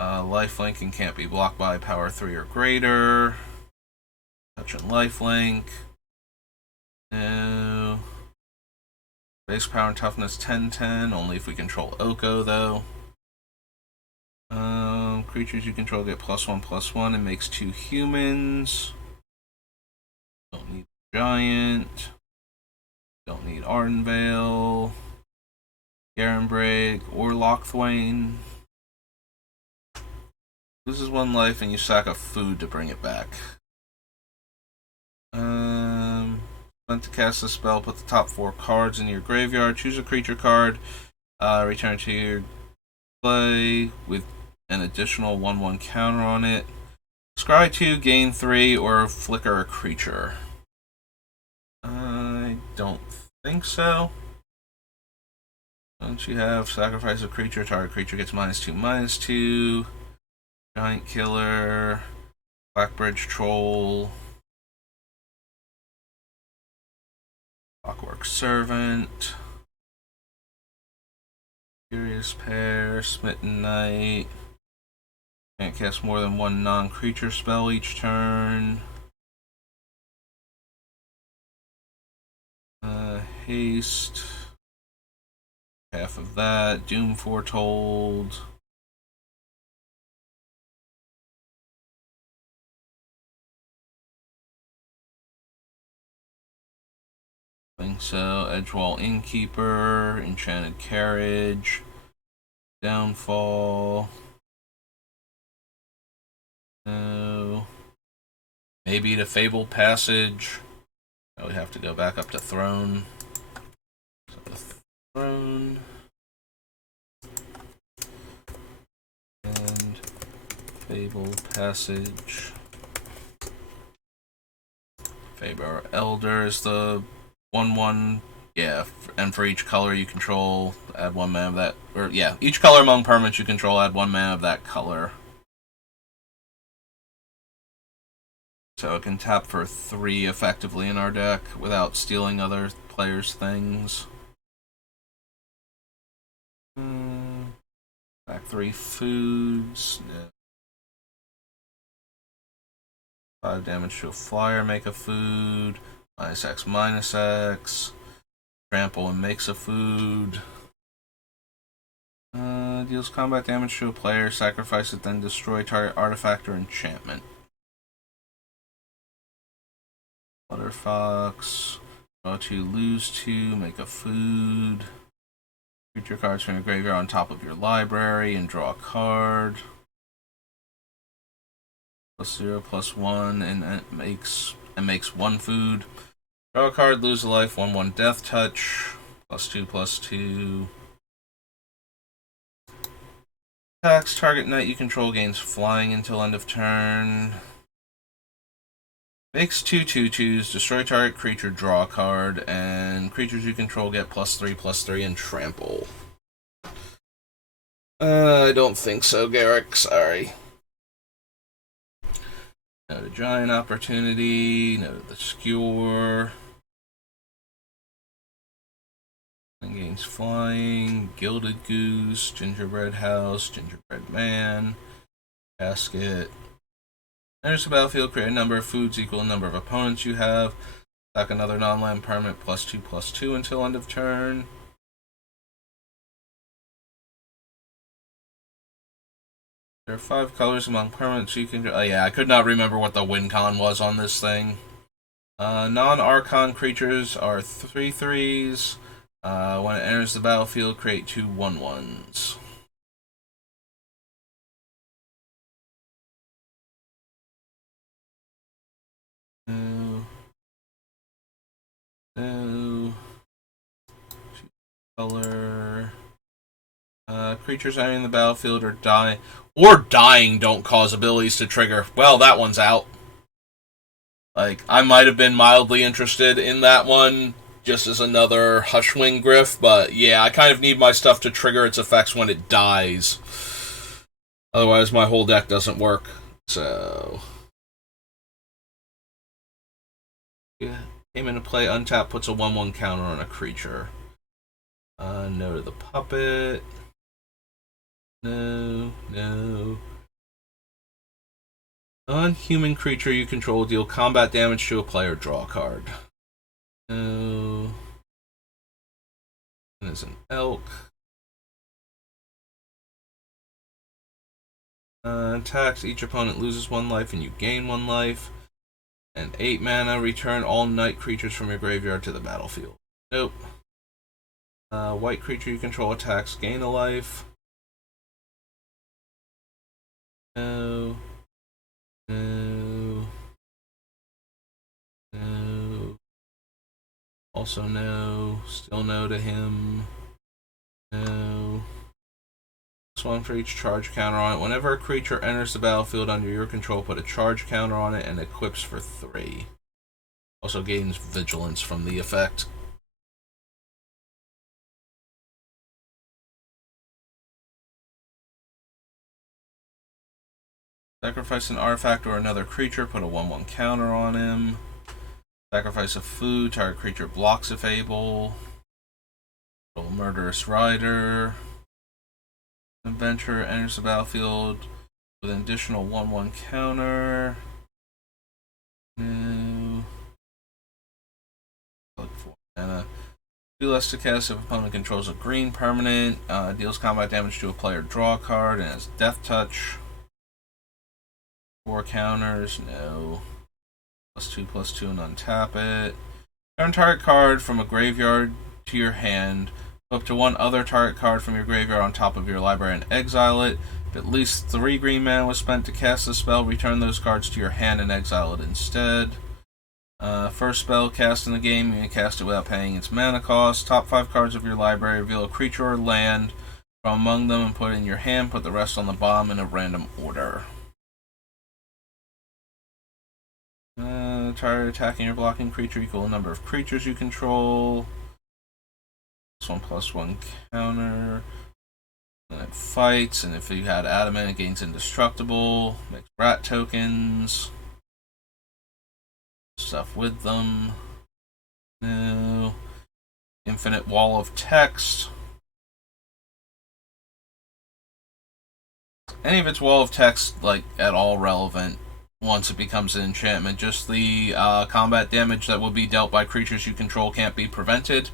Lifelink and can't be blocked by power 3 or greater. Touch and lifelink. No. Base power and toughness 10/10, only if we control Oko though. Creatures you control get +1/+1 and makes 2 humans. Don't need Giant. Don't need Ardenvale, Garenbrig, or Lochthwain. Loses 1 life and you sack a food to bring it back. Spent to cast a spell, put the top 4 cards in your graveyard, choose a creature card, return to your play with an additional 1/1 counter on it. Scry 2, gain 3, or flicker a creature. I don't think so. Don't you have sacrifice a creature, target creature gets -2/-2. Giant Killer, Blackbridge Troll, Clockwork Servant, Curious Pair, Smitten Knight. Can't cast more than 1 non-creature spell each turn. Haste. Half of that. Doom Foretold. I think so. Edgewall Innkeeper. Enchanted Carriage. Downfall. No. Maybe the Fabled Passage. Now we have to go back up to Throne. So Throne. And Fabled Passage. Faber Elder is the 1/1. Yeah, and for each color you control, add 1 mana of that. Or, yeah, each color among permanents you control, add 1 mana of that color. So it can tap for 3 effectively in our deck without stealing other players' things. Back 3 foods. No. 5 damage to a flyer, make a food. -X/-X. Trample and makes a food. Deals combat damage to a player, sacrifice it, then destroy target artifact or enchantment. Butterfox. Draw 2, lose 2, make a food. Creature cards from your graveyard on top of your library and draw a card. +0/+1 and it makes 1 food. Draw a card, lose a life, 1/1 death touch. +2/+2. Attacks target knight you control, gains flying until end of turn. Makes 2/2/2s, destroy target creature, draw a card, and creatures you control get +3/+3 and trample. I don't think so, Garrick. Sorry. Note a giant opportunity. Note the skewer. And gains flying. Gilded goose. Gingerbread house. Gingerbread man. Basket. Enters the battlefield. Create a number of foods equal to the number of opponents you have. Attack another non-land permanent +2/+2 until end of turn. There are 5 colors among permanents you can. Oh yeah, I could not remember what the win con was on this thing. Non-Archon creatures are 3/3s. When it enters the battlefield, create 2 1/1s. No. No. Color. Creatures entering the battlefield or dying don't cause abilities to trigger. Well, that one's out. Like, I might have been mildly interested in that one, just as another Hushwing Griff, but yeah, I kind of need my stuff to trigger its effects when it dies. Otherwise, my whole deck doesn't work. So, yeah, came into play, untap, puts a 1/1 counter on a creature. No to the puppet. No. Non-human creature you control, deal combat damage to a player, draw a card. No. And there's an elk. Attacks, each opponent loses 1 life and you gain 1 life. And 8 mana, return all night creatures from your graveyard to the battlefield. Nope. White creature you control attacks, gain a life. No. Also no. Still no to him. No. +1 for each charge counter on it. Whenever a creature enters the battlefield under your control, put a charge counter on it and equips for 3. Also gains vigilance from the effect. Sacrifice an artifact or another creature, put a 1/1 counter on him. Sacrifice a food, target creature blocks if able. Murderous Rider. Adventurer enters the battlefield with an additional 1/1 counter. No. Look for mana. 2 less to cast if opponent controls a green permanent. Deals combat damage to a player, draw a card, and has death touch. 4 counters, no. +2/+2 and untap it. Turn target card from a graveyard to your hand. Up to 1 other target card from your graveyard on top of your library and exile it. If at least 3 green mana was spent to cast the spell, return those cards to your hand and exile it instead. First spell cast in the game, you can cast it without paying its mana cost. Top 5 cards of your library, reveal a creature or land from among them and put it in your hand. Put the rest on the bottom in a random order. Target attacking or blocking creature equal to the number of creatures you control. +1/+1 counter. And it fights, and if you had adamant, it gains indestructible. Makes rat tokens. Stuff with them. No. Infinite wall of text. Any of its wall of text, like, at all relevant once it becomes an enchantment. Just the combat damage that will be dealt by creatures you control can't be prevented.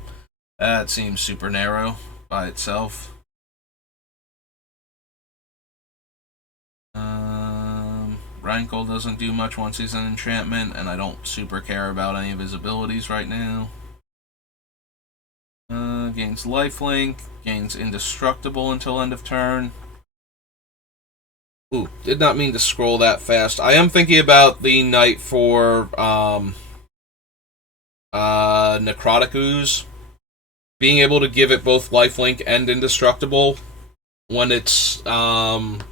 That seems super narrow by itself. Rankle doesn't do much once he's an enchantment, and I don't super care about any of his abilities right now. Gains lifelink, gains indestructible until end of turn. Ooh, did not mean to scroll that fast. I am thinking about the knight for Necrotic Ooze. Being able to give it both lifelink and indestructible when it's doing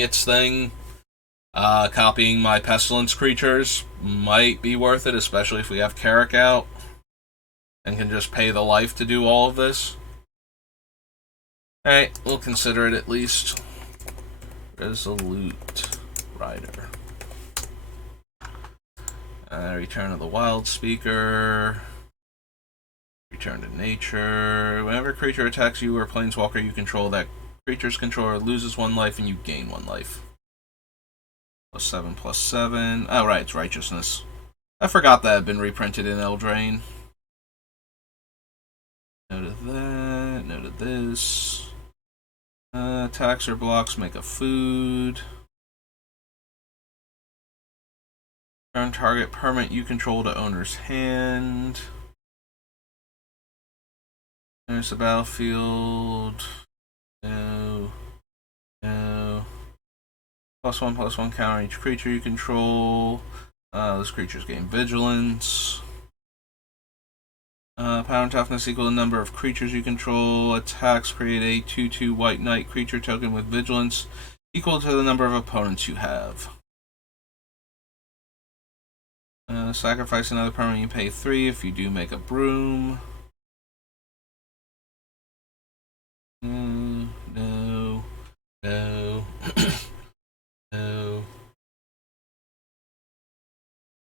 its thing. Copying my Pestilence creatures might be worth it, especially if we have Carrick out and can just pay the life to do all of this. Alright, we'll consider it at least. Resolute Rider. Return of the Wild Speaker. Return to nature. Whenever a creature attacks you or planeswalker you control, that creature's controller loses 1 life and you gain 1 life. +7/+7. Oh, right, it's Righteousness. I forgot that had been reprinted in Eldraine. Noted that. Noted this. Attacks or blocks make a food. Turn target permanent you control to owner's hand. There's the battlefield. No. No. +1/+1 counter each creature you control. Those creatures gain vigilance. Power and toughness equal to the number of creatures you control. Attacks create a 2/2 white knight creature token with vigilance equal to the number of opponents you have. Sacrifice another permanent you pay 3 if you do make a broom. No. No. No.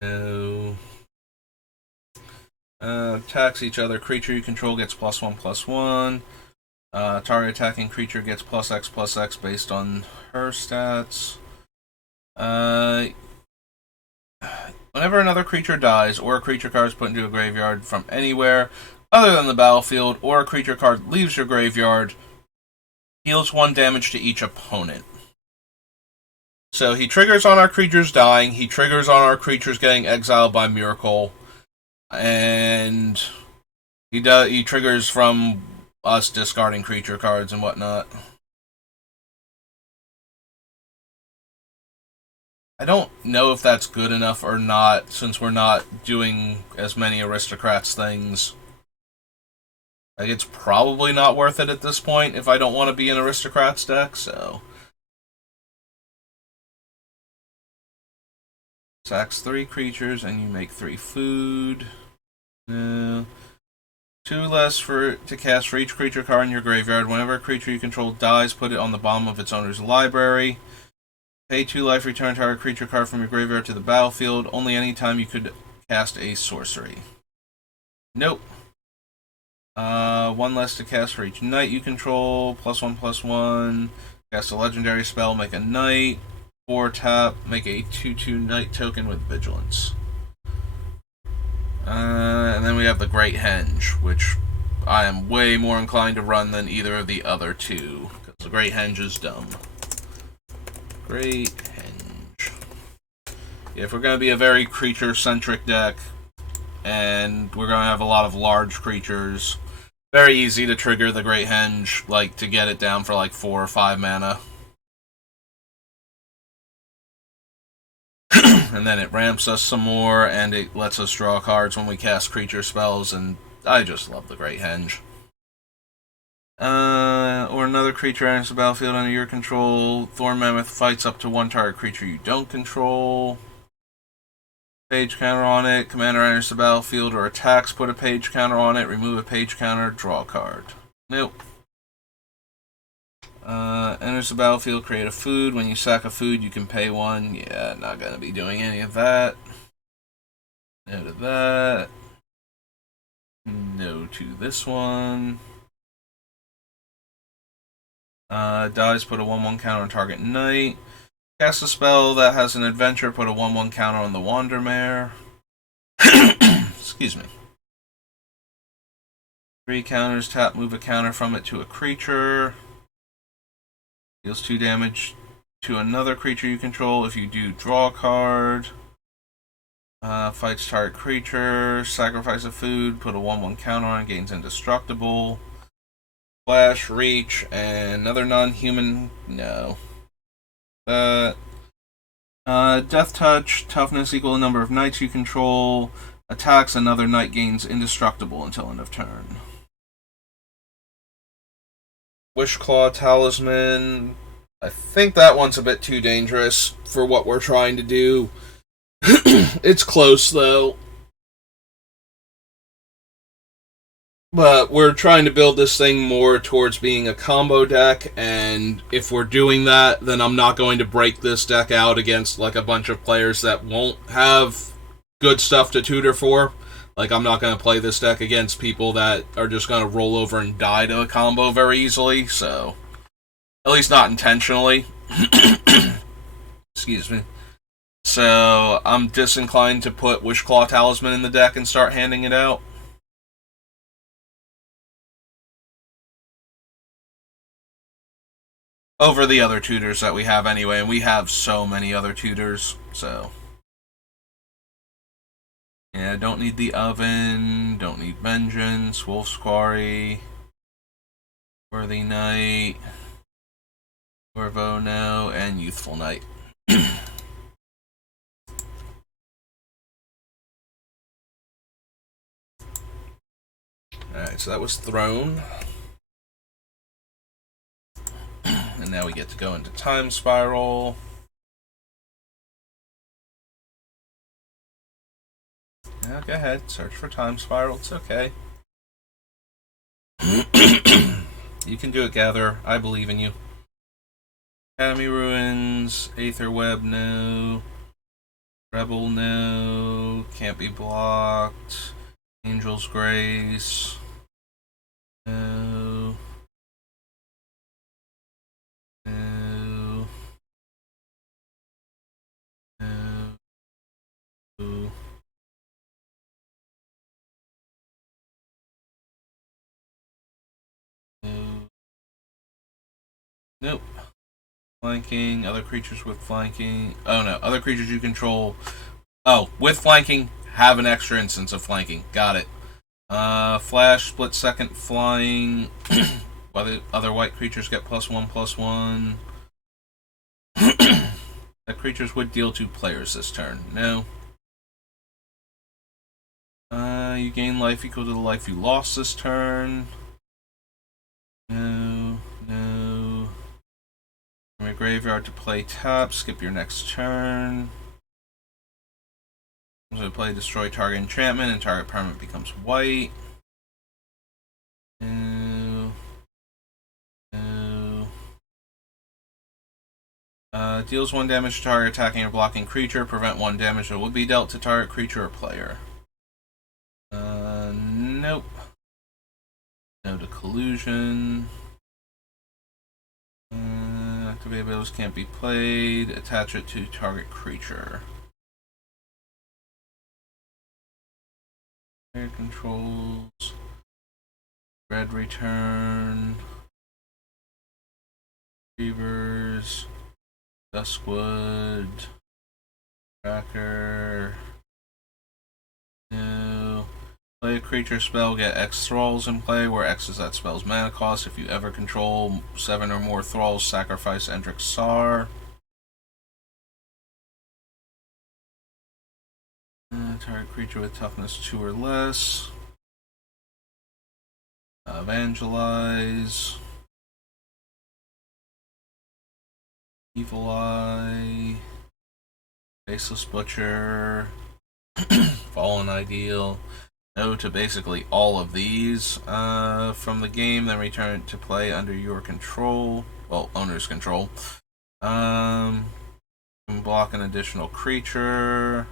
No. Attacks each other creature you control gets +1/+1. Target attacking creature gets +X/+X based on her stats. Whenever another creature dies, or a creature card is put into a graveyard from anywhere other than the battlefield, or a creature card leaves your graveyard, deals 1 damage to each opponent. So he triggers on our creatures dying, he triggers on our creatures getting exiled by Myrkul, and he triggers from us discarding creature cards and whatnot. I don't know if that's good enough or not, since we're not doing as many Aristocrats things. Like, it's probably not worth it at this point if I don't want to be an Aristocrats deck, so. Sacks 3 creatures and you make 3 food. No. 2 less to cast for each creature card in your graveyard. Whenever a creature you control dies, put it on the bottom of its owner's library. Pay 2 life, return target creature card from your graveyard to the battlefield. Only any time you could cast a sorcery. Nope. 1 less to cast for each knight you control. +1/+1. Cast a legendary spell, make a knight. 4 tap, make a 2/2 knight token with vigilance. And then we have the Great Henge, which I am way more inclined to run than either of the other two, because the Great Henge is dumb. Great Henge. Yeah, if we're going to be a very creature-centric deck, and we're going to have a lot of large creatures, very easy to trigger the Great Henge, like, to get it down for like 4 or 5 mana. And then it ramps us some more, and it lets us draw cards when we cast creature spells, and I just love the Great Henge. Or another creature enters the battlefield under your control. Thorn Mammoth fights up to 1 target creature you don't control. Page counter on it. Commander enters the battlefield or attacks, put a page counter on it, remove a page counter, draw a card. Nope. Enters the battlefield, create a food. When you sack a food, you can pay 1. Yeah, not going to be doing any of that. No to that. No to this one. Dies, put a 1/1 counter on target knight. Cast a spell that has an adventure, put a 1/1 counter on the Wandermare. Excuse me. 3 counters, tap, move a counter from it to a creature. Deals 2 damage to another creature you control. If you do, draw a card. Fights target creature. Sacrifice a food. Put a 1/1 counter on. Gains indestructible. Flash, reach, and another non-human. No. Death touch. Toughness equal to number of knights you control. Attacks, another knight gains indestructible until end of turn. Wishclaw Talisman. I think that one's a bit too dangerous for what we're trying to do. It's close, though. But we're trying to build this thing more towards being a combo deck, and if we're doing that, then I'm not going to break this deck out against like a bunch of players that won't have good stuff to tutor for. Like, I'm not going to play this deck against people that are just going to roll over and die to a combo very easily, so... At least not intentionally. Excuse me. So, I'm disinclined to put Wishclaw Talisman in the deck and start handing it out. Over the other tutors that we have anyway, and we have so many other tutors, so... Yeah, don't need the Oven, don't need Vengeance, Wolf's Quarry, Worthy Knight, Corvo no, and Youthful Knight. Alright, so that was Throne. And now we get to go into Time Spiral. Yeah, go ahead, search for Time Spiral, it's okay. You can do it, Gather. I believe in you. Academy Ruins, Aether Web, no. Rebel, no. Can't be blocked. Angel's Grace, no. No. No. No. Nope. Flanking, other creatures with flanking. Oh no, other creatures you control. Oh, with flanking, have an extra instance of flanking. Got it. Flash, split second, flying. Other white creatures get +1/+1. That creatures would deal 2 players this turn. No. You gain life equal to the life you lost this turn. No. No. From your graveyard to play tap, skip your next turn. I'm going to play destroy target enchantment and target permanent becomes white. No. No. Deals 1 damage to target attacking or blocking creature. Prevent 1 damage that would be dealt to target creature or player. Nope. No to collusion. Activate abilities can't be played. Attach it to target creature. Air controls. Red return. Reavers. Duskwood. Tracker. No. Play a creature spell, get X thralls in play, where X is that spell's mana cost. If you ever control 7 or more thralls, sacrifice Endrick Sar. Target creature with toughness 2 or less. Evangelize. Evil Eye. Faceless Butcher. Fallen Ideal. No to basically all of these from the game, then return it to play under your control. Well, owner's control. Can block an additional creature.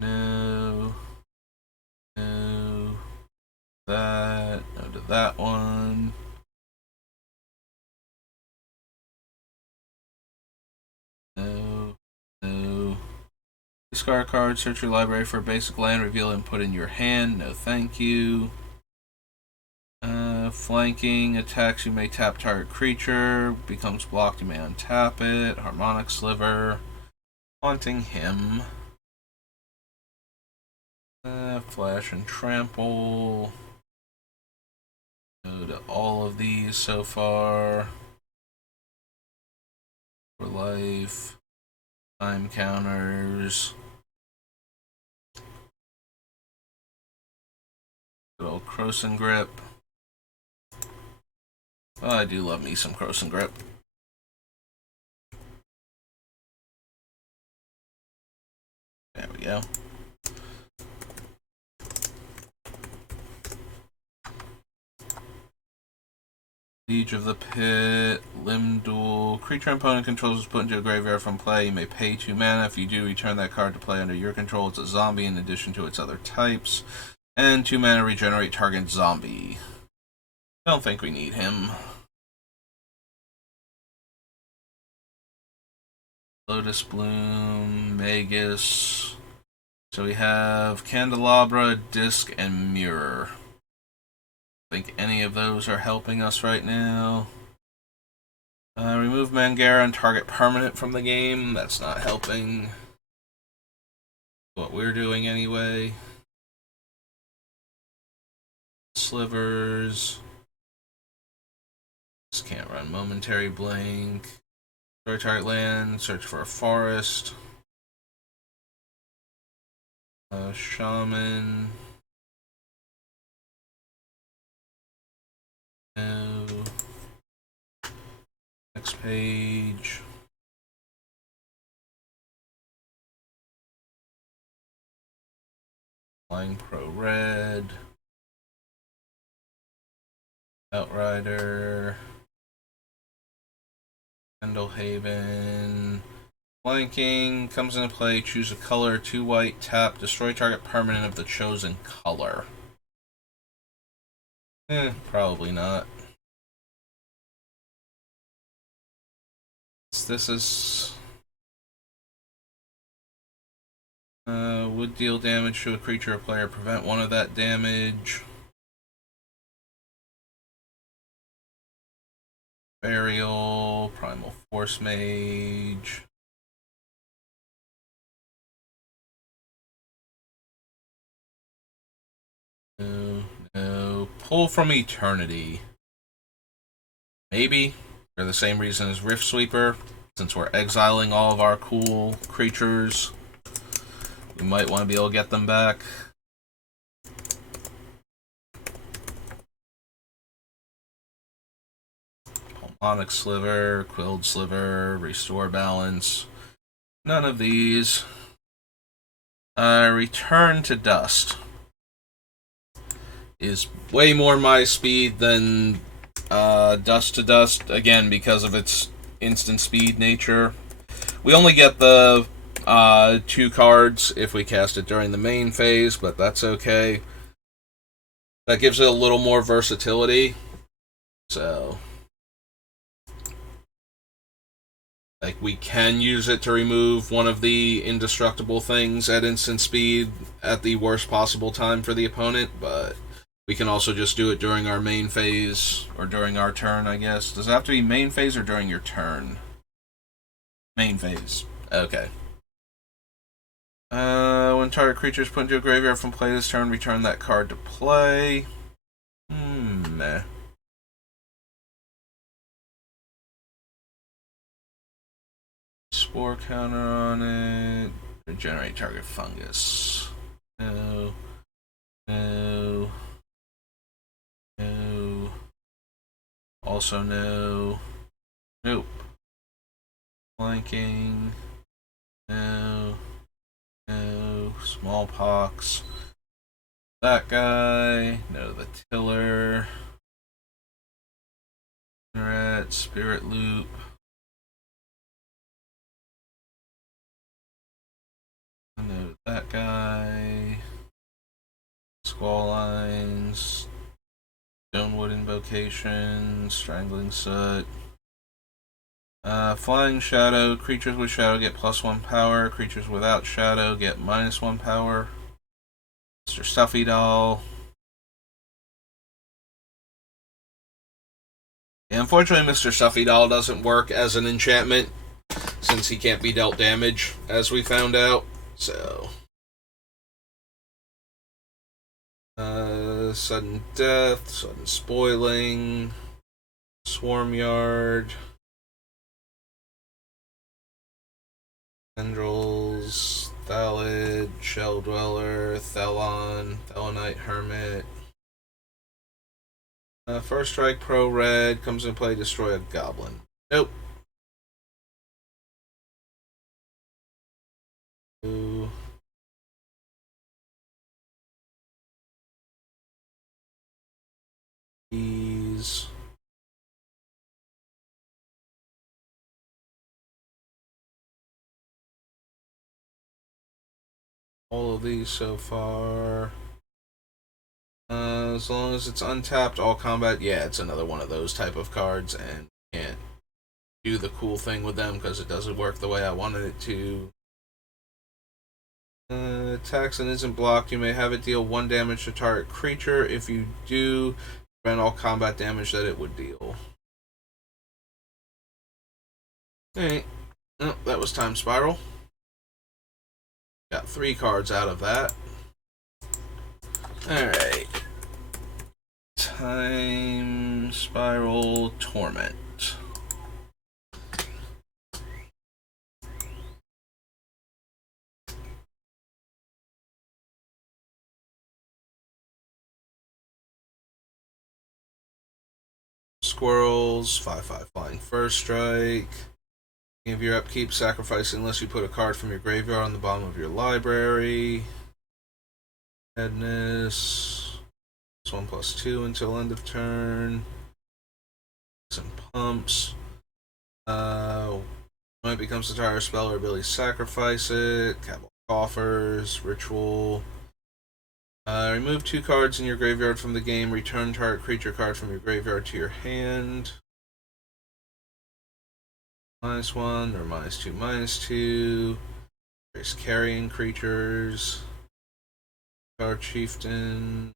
No. No. That. No to that one. No. No. Discard a card, search your library for a basic land, reveal and put in your hand. No thank you. Flanking attacks, you may tap target creature. Becomes blocked, you may untap it. Harmonic Sliver. Haunting him. Flash and Trample. Go to all of these so far. For life. Time counters. Good old Croson Grip. Oh, I do love me some Croson Grip. There we go. Siege of the Pit, Limb Duel. Creature opponent controls is put into a graveyard from play. You may pay 2 mana. If you do, return that card to play under your control. It's a zombie in addition to its other types. And 2 mana, regenerate target zombie. Don't think we need him. Lotus Bloom, Magus. So we have Candelabra, Disc, and Mirror. I think any of those are helping us right now. Remove Mangara and target permanent from the game. That's not helping. What we're doing anyway. Slivers. Just can't run Momentary Blink. Destroy target land. Search for a forest. Shaman. No. Next page. Flying Pro Red. Outrider. Pendlehaven. Flanking comes into play. Choose a color. 2 white. Tap. Destroy target permanent of the chosen color. Probably not. This is... would deal damage to a creature or player. Prevent 1 of that damage. Burial. Primal Force Mage. No. Pull from Eternity. Maybe. For the same reason as Rift Sweeper. Since we're exiling all of our cool creatures, we might want to be able to get them back. Pulmonic Sliver, Quilled Sliver, Restore Balance. None of these. Return to Dust is way more my speed than Dust to Dust, again, because of its instant speed nature. We only get the 2 cards if we cast it during the main phase, but that's okay. That gives it a little more versatility. So, like, we can use it to remove one of the indestructible things at instant speed at the worst possible time for the opponent, but we can also just do it during our main phase, or during our turn, I guess. Does it have to be main phase or during your turn? Main phase. Okay. When target creature is put into a graveyard from play this turn, return that card to play. Meh. Spore counter on it. Regenerate target fungus. No. No. No. Also no. Nope. Flanking. No. No. Smallpox. That guy. No, the Tiller. Rat. Spirit Loop. No, that guy. Squall Lines. Stonewood Invocation. Strangling Soot. Flying Shadow. Creatures with Shadow get +1 power. Creatures without Shadow get -1 power. Mr. Stuffy Doll. Yeah, unfortunately, Mr. Stuffy Doll doesn't work as an enchantment since he can't be dealt damage, as we found out. So, sudden death, sudden spoiling, swarm yard, tendrils, Thalid, shell dweller, Thelon, Thelonite hermit. First strike, pro red, comes in play, destroy a goblin. Nope. Ooh. These. All of these so far. As long as it's untapped, all combat. Yeah, it's another one of those type of cards, and can't do the cool thing with them because it doesn't work the way I wanted it to. Attacks and isn't blocked. You may have it deal 1 damage to target creature. If you do, prevent all combat damage that it would deal. Alright. Oh, that was Time Spiral. Got 3 cards out of that. Alright. Time Spiral Torment. Squirrels, 5/5 flying first strike. If your upkeep, sacrifice unless you put a card from your graveyard on the bottom of your library. Headness. +1/+2 until end of turn. Some pumps. When it becomes a tire spell or ability, sacrifice it. Capital Coffers, Ritual. Remove 2 cards in your graveyard from the game. Return target creature card from your graveyard to your hand. -1 or -2, -2. There's carrying creatures. Card Chieftain.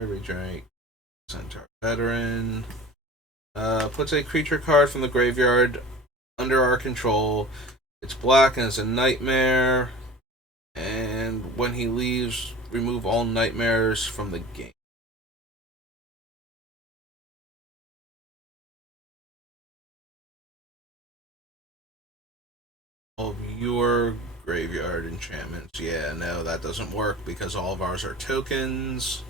Every Drake. Centaur Veteran. Puts a creature card from the graveyard under our control. It's black and it's a nightmare. And when he leaves, remove all nightmares from the game. All of your graveyard enchantments. Yeah, no, that doesn't work because all of ours are tokens.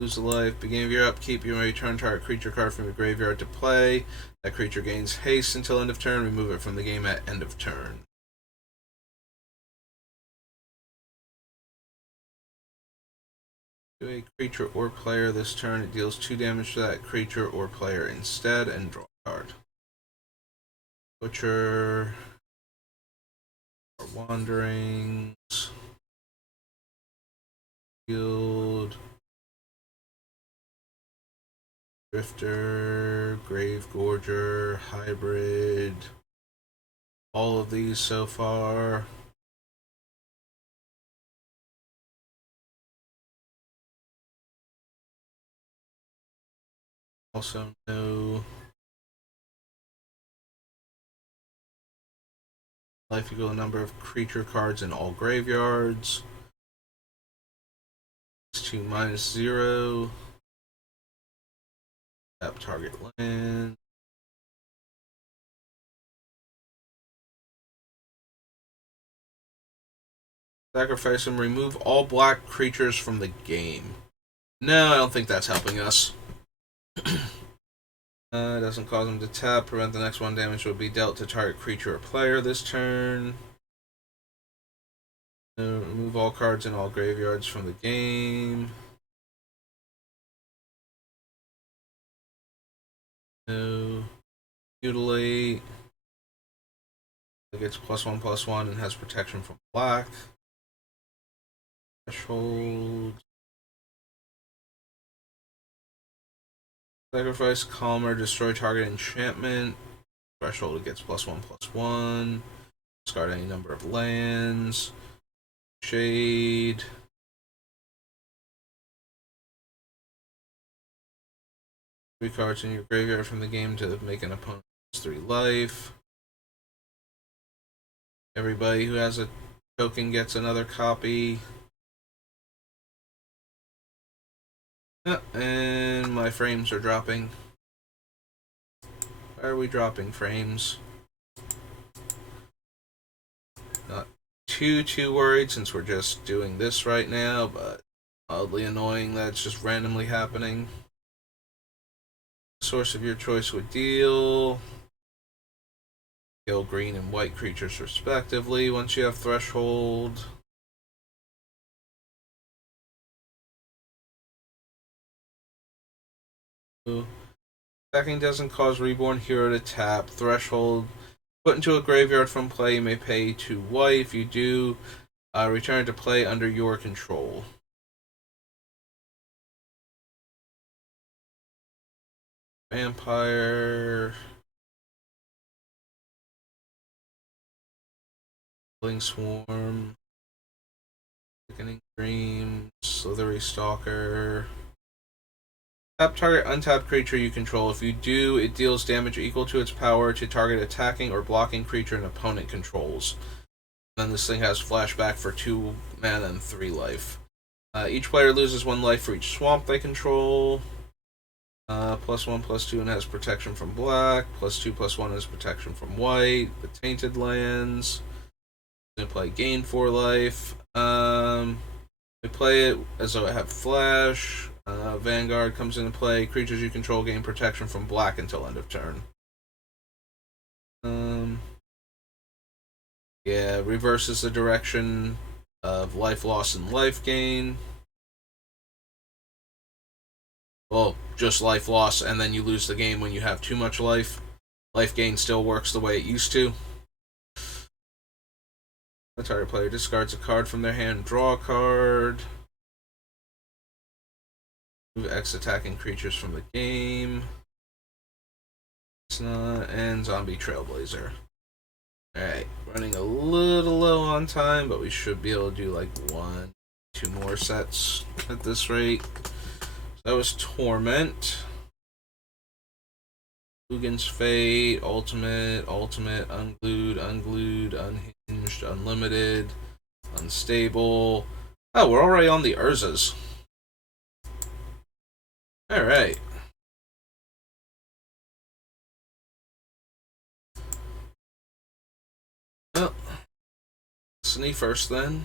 Lose a life. Beginning of your upkeep, you may return target creature card from your graveyard to play. That creature gains haste until end of turn. Remove it from the game at end of turn. To a creature or player this turn, it deals 2 damage to that creature or player instead, and draw a card. Butcher. Or Wanderings. Field. Drifter, Grave Gorger, Hybrid. All of these so far. Also no life equal the number of creature cards in all graveyards. It's -2 -0. Tap target land. Sacrifice and remove all black creatures from the game. No, I don't think that's helping us. It doesn't cause them to tap. Prevent the next 1 damage will be dealt to target creature or player this turn. Remove all cards in all graveyards from the game. No. Mutilate. It gets +1/+1 and has protection from black. Threshold. Sacrifice, Calmer, destroy target enchantment. Threshold, it gets +1/+1. Discard any number of lands. Shade. 3 cards in your graveyard from the game to make an opponent lose 3 life. Everybody who has a token gets another copy. And my frames are dropping. Why are we dropping frames? Not too worried since we're just doing this right now, but oddly annoying that it's just randomly happening. Source of your choice would deal. Kill green and white creatures respectively once you have threshold. Attacking doesn't cause Reborn Hero to tap. Threshold. Put into a graveyard from play, you may pay 2 white. If you do, return it to play under your control. Vampire. Killing Swarm. Sickening Dreams. Slithery Stalker. Tap target untapped creature you control. If you do, it deals damage equal to its power to target attacking or blocking creature an opponent controls. Then this thing has flashback for 2 mana and 3 life. Each player loses 1 life for each swamp they control. +1/+2 and has protection from black. +2/+1 has protection from white. The Tainted Lands. They play gain 4 life. They play it as though it had flash. Vanguard comes into play. Creatures you control gain protection from black until end of turn. Yeah, reverses the direction of life loss and life gain. Well, just life loss, and then you lose the game when you have too much life. Life gain still works the way it used to. The target player discards a card from their hand, draw a card. Move X attacking creatures from the game. It's not, and Zombie Trailblazer. Alright, running a little low on time, but we should be able to do like 1-2 more sets at this rate. So that was Torment. Uggin's Fate, Ultimate, Unglued, Unhinged, Unlimited, Unstable. Oh, we're already on the Urzas. Alright. Well, Destiny first then.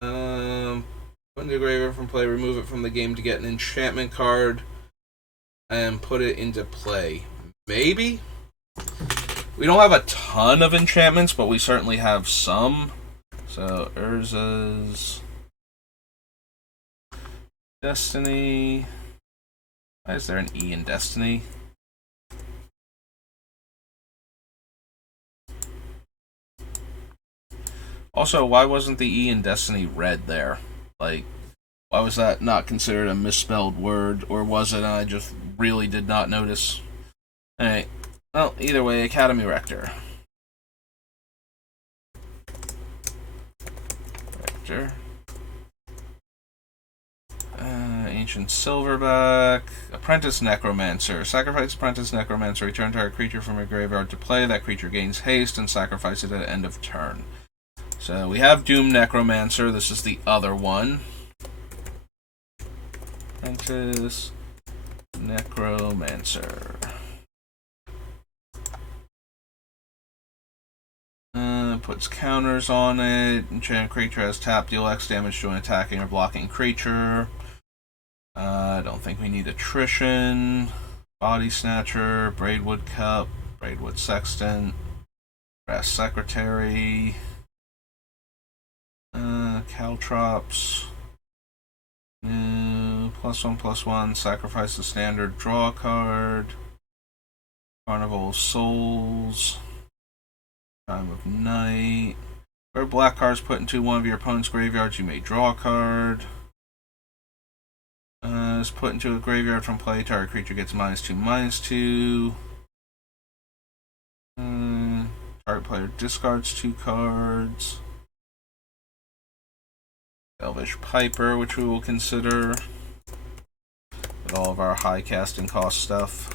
Put into graveyard from play, remove it from the game to get an enchantment card, and put it into play. Maybe? We don't have a ton of enchantments, but we certainly have some. So, Urza's Destiny. Why is there an E in Destiny? Also, why wasn't the E in Destiny red there? Like, why was that not considered a misspelled word? Or was it and I just really did not notice? Alright. Well, either way, Academy Rector. Ancient Silverback. Apprentice Necromancer. Sacrifice Apprentice Necromancer. Return target creature from your graveyard to play. That creature gains haste and sacrifice it at the end of turn. So we have Doom Necromancer. This is the other one. Apprentice Necromancer. Puts counters on it. Enchanted creature has tap, deal X damage to an attacking or blocking creature. I don't think we need Attrition. Body Snatcher, Braidwood Cup, Braidwood Sextant, Brass Secretary, Caltrops. +1/+1, sacrifice the standard, draw a card. Carnival of Souls. Time of Night. Where black cards put into one of your opponent's graveyards, you may draw a card. Is put into a graveyard from play, target creature gets -2/-2. Target player discards 2 cards. Elvish Piper, which we will consider. all of our high casting cost stuff.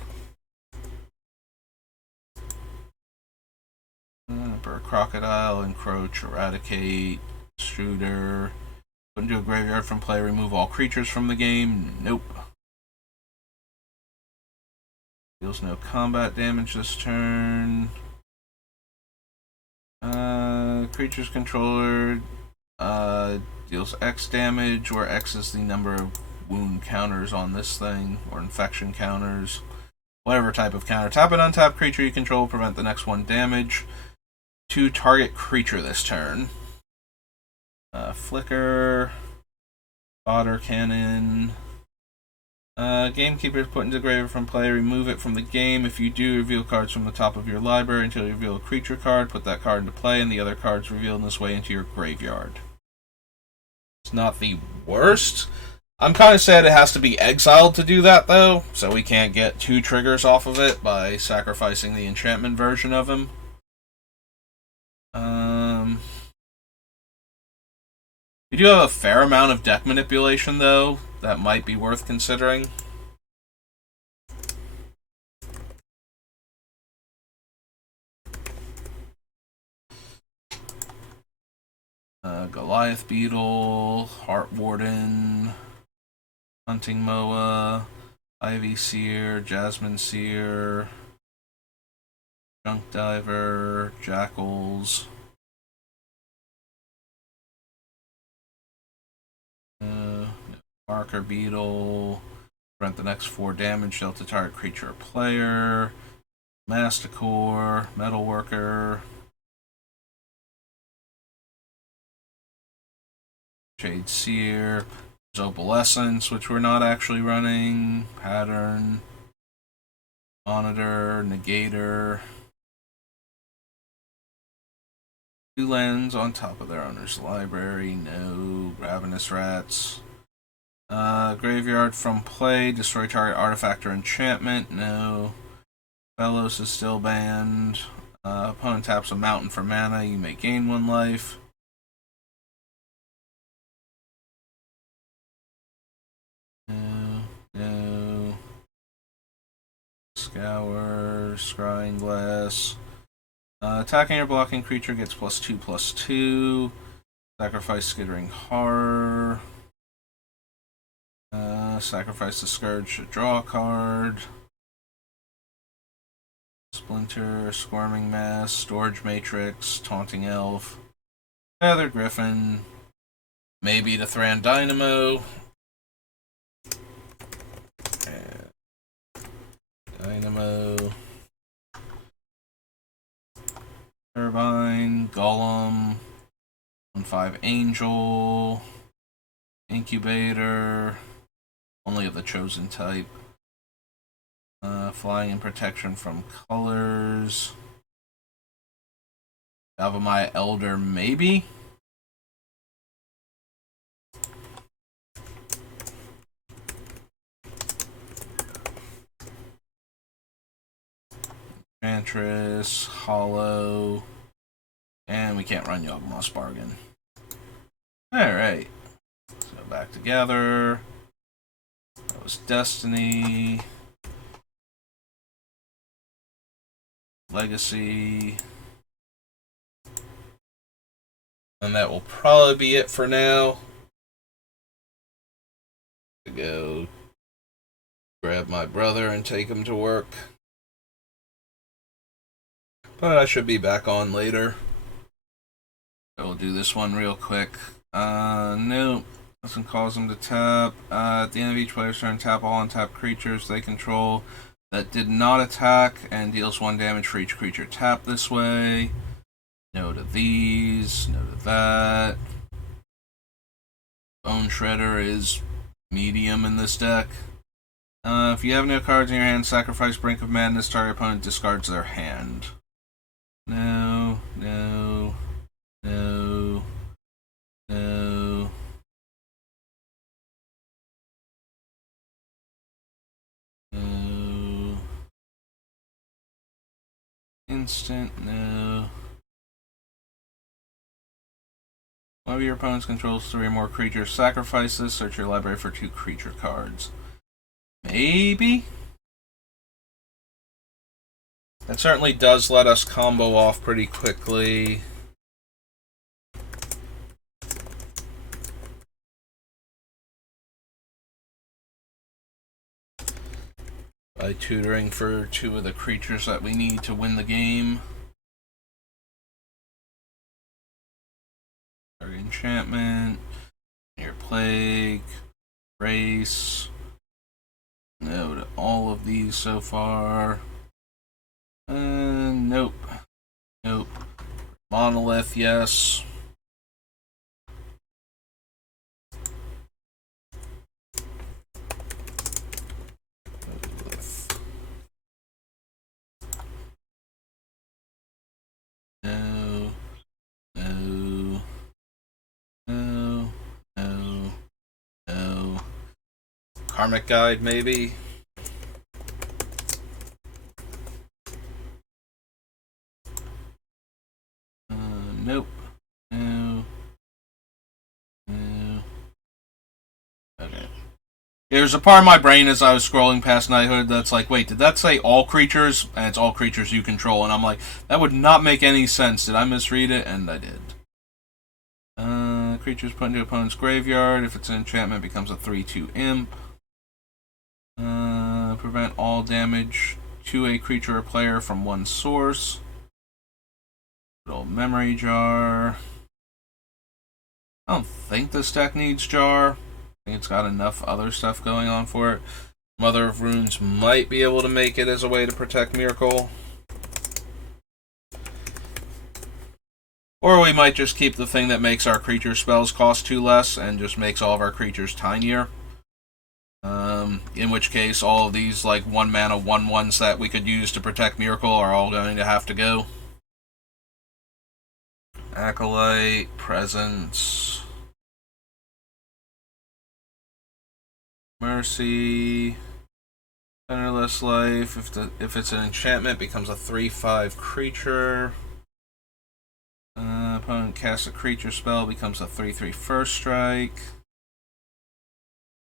Burr, Crocodile, Encroach, Eradicate, Shooter. Put into a graveyard from play, remove all creatures from the game. Nope. Deals no combat damage this turn. Creature's controller deals X damage, where X is the number of wound counters on this thing, or infection counters. Whatever type of counter. Tap an untapped creature you control, prevent the next one damage to target creature this turn. Flicker, Fodder Cannon. Gamekeeper put into graveyard from play, remove it from the game. If you do, reveal cards from the top of your library until you reveal a creature card. Put that card into play, and the other cards revealed in this way into your graveyard. It's not the worst. I'm kind of sad it has to be exiled to do that, though, so we can't get 2 triggers off of it by sacrificing the enchantment version of him. We do have a fair amount of deck manipulation, though, that might be worth considering. Goliath Beetle, Heart Warden, Hunting Moa, Ivy Seer, Jasmine Seer, Junk Diver, Jackals. Marker Beetle, prevent the next 4 damage dealt to target creature or player. Masticore, Metalworker, Shade Seer, Opalescence, which we're not actually running, Pattern, Monitor, Negator. 2 lands on top of their owner's library, no. Ravenous Rats. Graveyard from play, destroy target artifact or enchantment, no. Velos is still banned. Opponent taps a mountain for mana, you may gain 1 life. No. Scour, Scrying Glass. Attacking or blocking creature gets +2/+2. Sacrifice Skittering Horror. Sacrifice the Scourge to draw a card. Splinter, Squirming Mass, Storage Matrix, Taunting Elf, Feather Griffin, maybe the Thran Dynamo. Dynamo. Turbine, Golem, 1/5 Angel, Incubator, only of the chosen type. Flying and protection from colors. Galvamaya Elder, maybe? Enchantress, Hollow, and we can't run Yawgmoth's Bargain. Alright, so back together. That was Destiny. Legacy. And that will probably be it for now. To go grab my brother and take him to work. But I should be back on later. I will do this one real quick. Nope. Doesn't cause them to tap. At the end of each player's turn, tap all untapped creatures they control that did not attack and deals 1 damage for each creature tapped this way. No to these, no to that. Bone Shredder is medium in this deck. If you have no cards in your hand, sacrifice Brink of Madness. Target opponent discards their hand. No, no, no, no. No. Instant, no. One of your opponents controls 3 or more creatures. Sacrifice this, search your library for 2 creature cards. Maybe? That certainly does let us combo off pretty quickly. By tutoring for 2 of the creatures that we need to win the game. Target enchantment, your plague, race. No to all of these so far. Nope. Nope. Monolith, yes. No. No. No. No. No. Karmic Guide, maybe? Nope. No. No. Okay. There's a part of my brain as I was scrolling past Knighthood that's like, wait, did that say all creatures? And it's all creatures you control. And I'm like, that would not make any sense. Did I misread it? And I did. Creatures put into opponent's graveyard. If it's an enchantment, it becomes a 3/2 imp. Prevent all damage to a creature or player from one source. Little memory jar. I don't think this deck needs jar. I think it's got enough other stuff going on for it. Mother of Runes might be able to make it as a way to protect Myrkul. Or we might just keep the thing that makes our creature spells cost 2 less and just makes all of our creatures tinier. In which case, all of these like 1 mana 1/1s that we could use to protect Myrkul are all going to have to go. Acolyte, Presence, Mercy, Centerless Life. If it's an enchantment, it becomes a 3/5 creature. Opponent casts a creature spell, becomes a 3/3 first strike.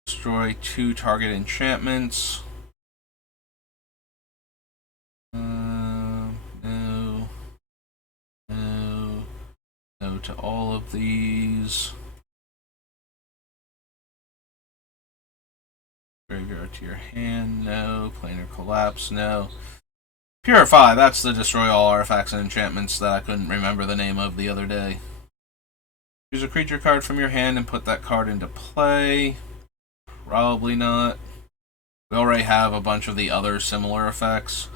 Destroy 2 target enchantments. No. No. No to all of these. Graveyard to your hand, no. Planar Collapse, no. Purify, that's the destroy all artifacts and enchantments that I couldn't remember the name of the other day. Choose a creature card from your hand and put that card into play. Probably not. We already have a bunch of the other similar effects.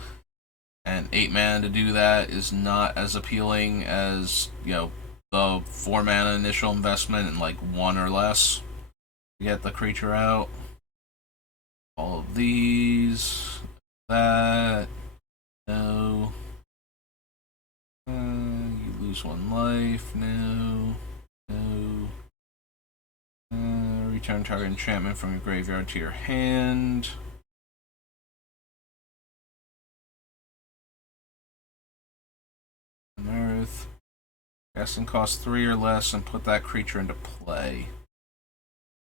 And 8 mana to do that is not as appealing as, the 4 mana initial investment and like 1 or less to get the creature out. All of these. That. No. You lose 1 life. No. No. Return target enchantment from your graveyard to your hand. Earth. Casting cost 3 or less and put that creature into play.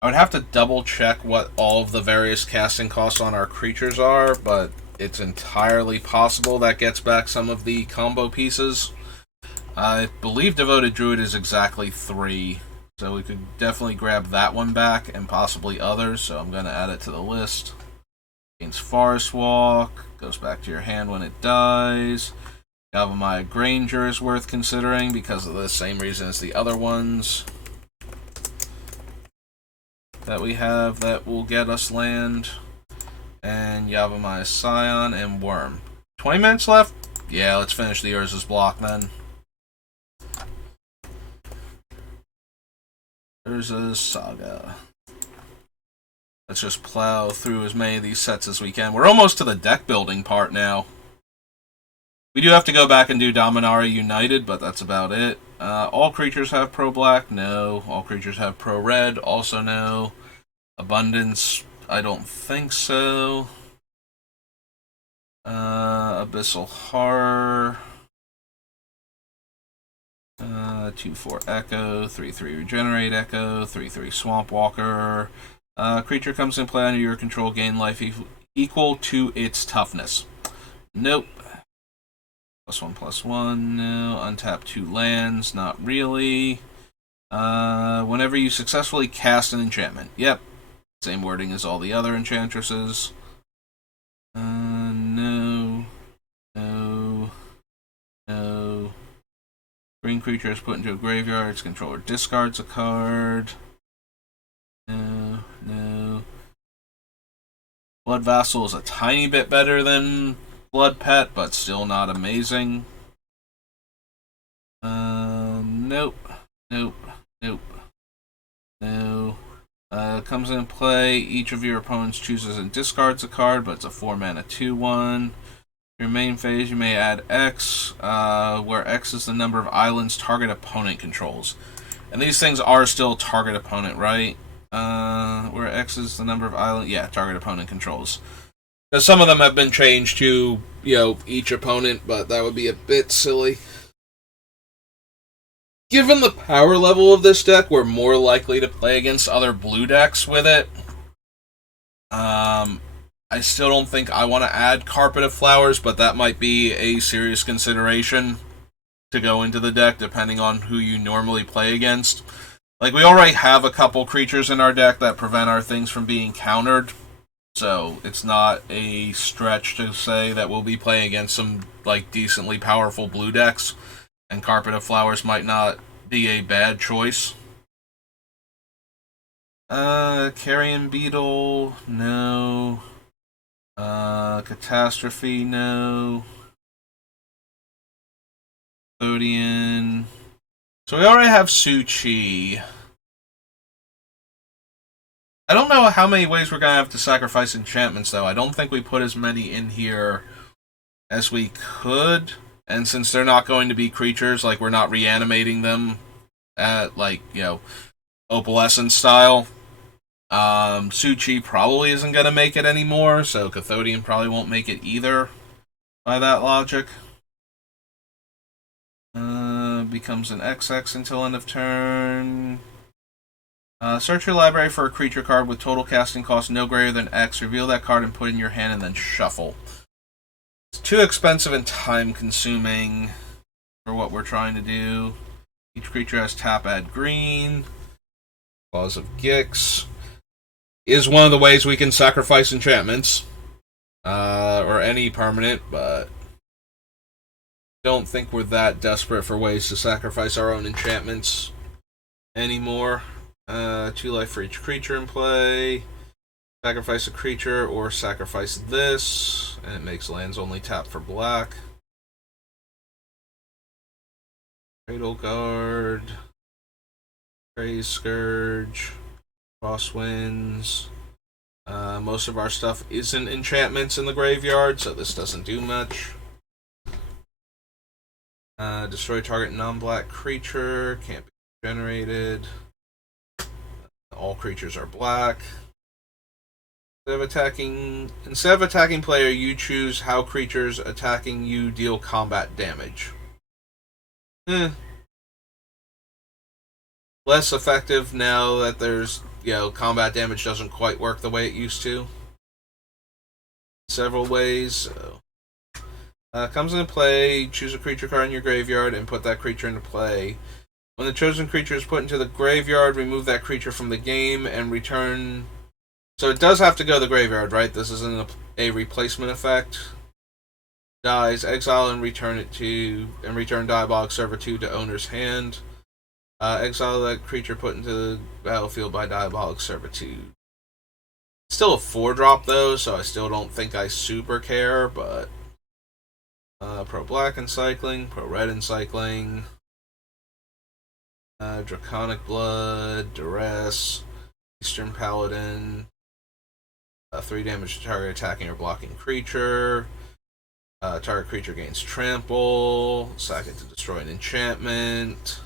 I would have to double check what all of the various casting costs on our creatures are, but it's entirely possible that gets back some of the combo pieces. I believe Devoted Druid is exactly 3, so we could definitely grab that one back and possibly others, so I'm going to add it to the list. Gains Forest Walk, goes back to your hand when it dies. Galvamaya Granger is worth considering because of the same reason as the other ones that we have that will get us land. And Yavimaya Scion and Worm. 20 minutes left? Yeah, let's finish the Urza's block then. Urza's Saga. Let's just plow through as many of these sets as we can. We're almost to the deck building part now. We do have to go back and do Dominaria United, but that's about it. All creatures have Pro Black? No. All creatures have Pro Red? Also no. Abundance? I don't think so. Abyssal Horror. 2/4 Echo. 3/3 Regenerate Echo. 3/3 Swamp Walker. Creature comes in play under your control, gain life equal to its toughness. Nope. +1/+1, no. Untap 2 lands, not really. Whenever you successfully cast an enchantment. Yep. Same wording as all the other enchantresses. No. No. No. Green creature is put into a graveyard. Its controller discards a card. No. No. Blood Vassal is a tiny bit better than Blood Pet, but still not amazing. Nope. Nope. Nope. No. Comes into play. Each of your opponents chooses and discards a card, but it's a 4-mana 2/1. Your main phase, you may add X, where X is the number of islands target opponent controls. And these things are still target opponent, right? Where X is the number of islands, yeah, target opponent controls. Because some of them have been changed to, each opponent, but that would be a bit silly. Given the power level of this deck, we're more likely to play against other blue decks with it. I still don't think I want to add Carpet of Flowers, but that might be a serious consideration to go into the deck, depending on who you normally play against. Like, we already have a couple creatures in our deck that prevent our things from being countered, so it's not a stretch to say that we'll be playing against some, decently powerful blue decks, and Carpet of Flowers might not be a bad choice. Carrion Beetle, no. Catastrophe, no. Custodian. So we already have Su-Chi. I don't know how many ways we're going to have to sacrifice enchantments, though. I don't think we put as many in here as we could. And since they're not going to be creatures, we're not reanimating them at, Opalescent style. Su-Chi probably isn't going to make it anymore, so Cathodian probably won't make it either, by that logic. Becomes an XX until end of turn. Search your library for a creature card with total casting cost no greater than X. Reveal that card and put it in your hand and then shuffle. It's too expensive and time-consuming for what we're trying to do. Each creature has tap, add green. Claws of Gix is one of the ways we can sacrifice enchantments. Or any permanent, but don't think we're that desperate for ways to sacrifice our own enchantments anymore. 2 life for each creature in play. Sacrifice a creature or sacrifice this, and it makes lands only tap for black. Cradle Guard, Praise Scourge, Crosswinds. Most of our stuff isn't enchantments in the graveyard, so this doesn't do much. Destroy target non-black creature, can't be generated. All creatures are black. Instead of attacking player, you choose how creatures attacking you deal combat damage. Less effective now that there's, combat damage doesn't quite work the way it used to. Several ways. So. Comes into play, choose a creature card in your graveyard and put that creature into play. When the chosen creature is put into the graveyard, remove that creature from the game and return. So it does have to go to the graveyard, right? This isn't a replacement effect. Dies, exile and return Diabolic Servitude to owner's hand. Exile that creature put into the battlefield by Diabolic Servitude. Still a 4-drop though, so I still don't think I super care, but pro black Encycling, pro red Encycling, Draconic Blood, Duress, Eastern Paladin, 3 damage to target attacking or blocking creature. Target creature gains trample. Sack it to destroy an enchantment.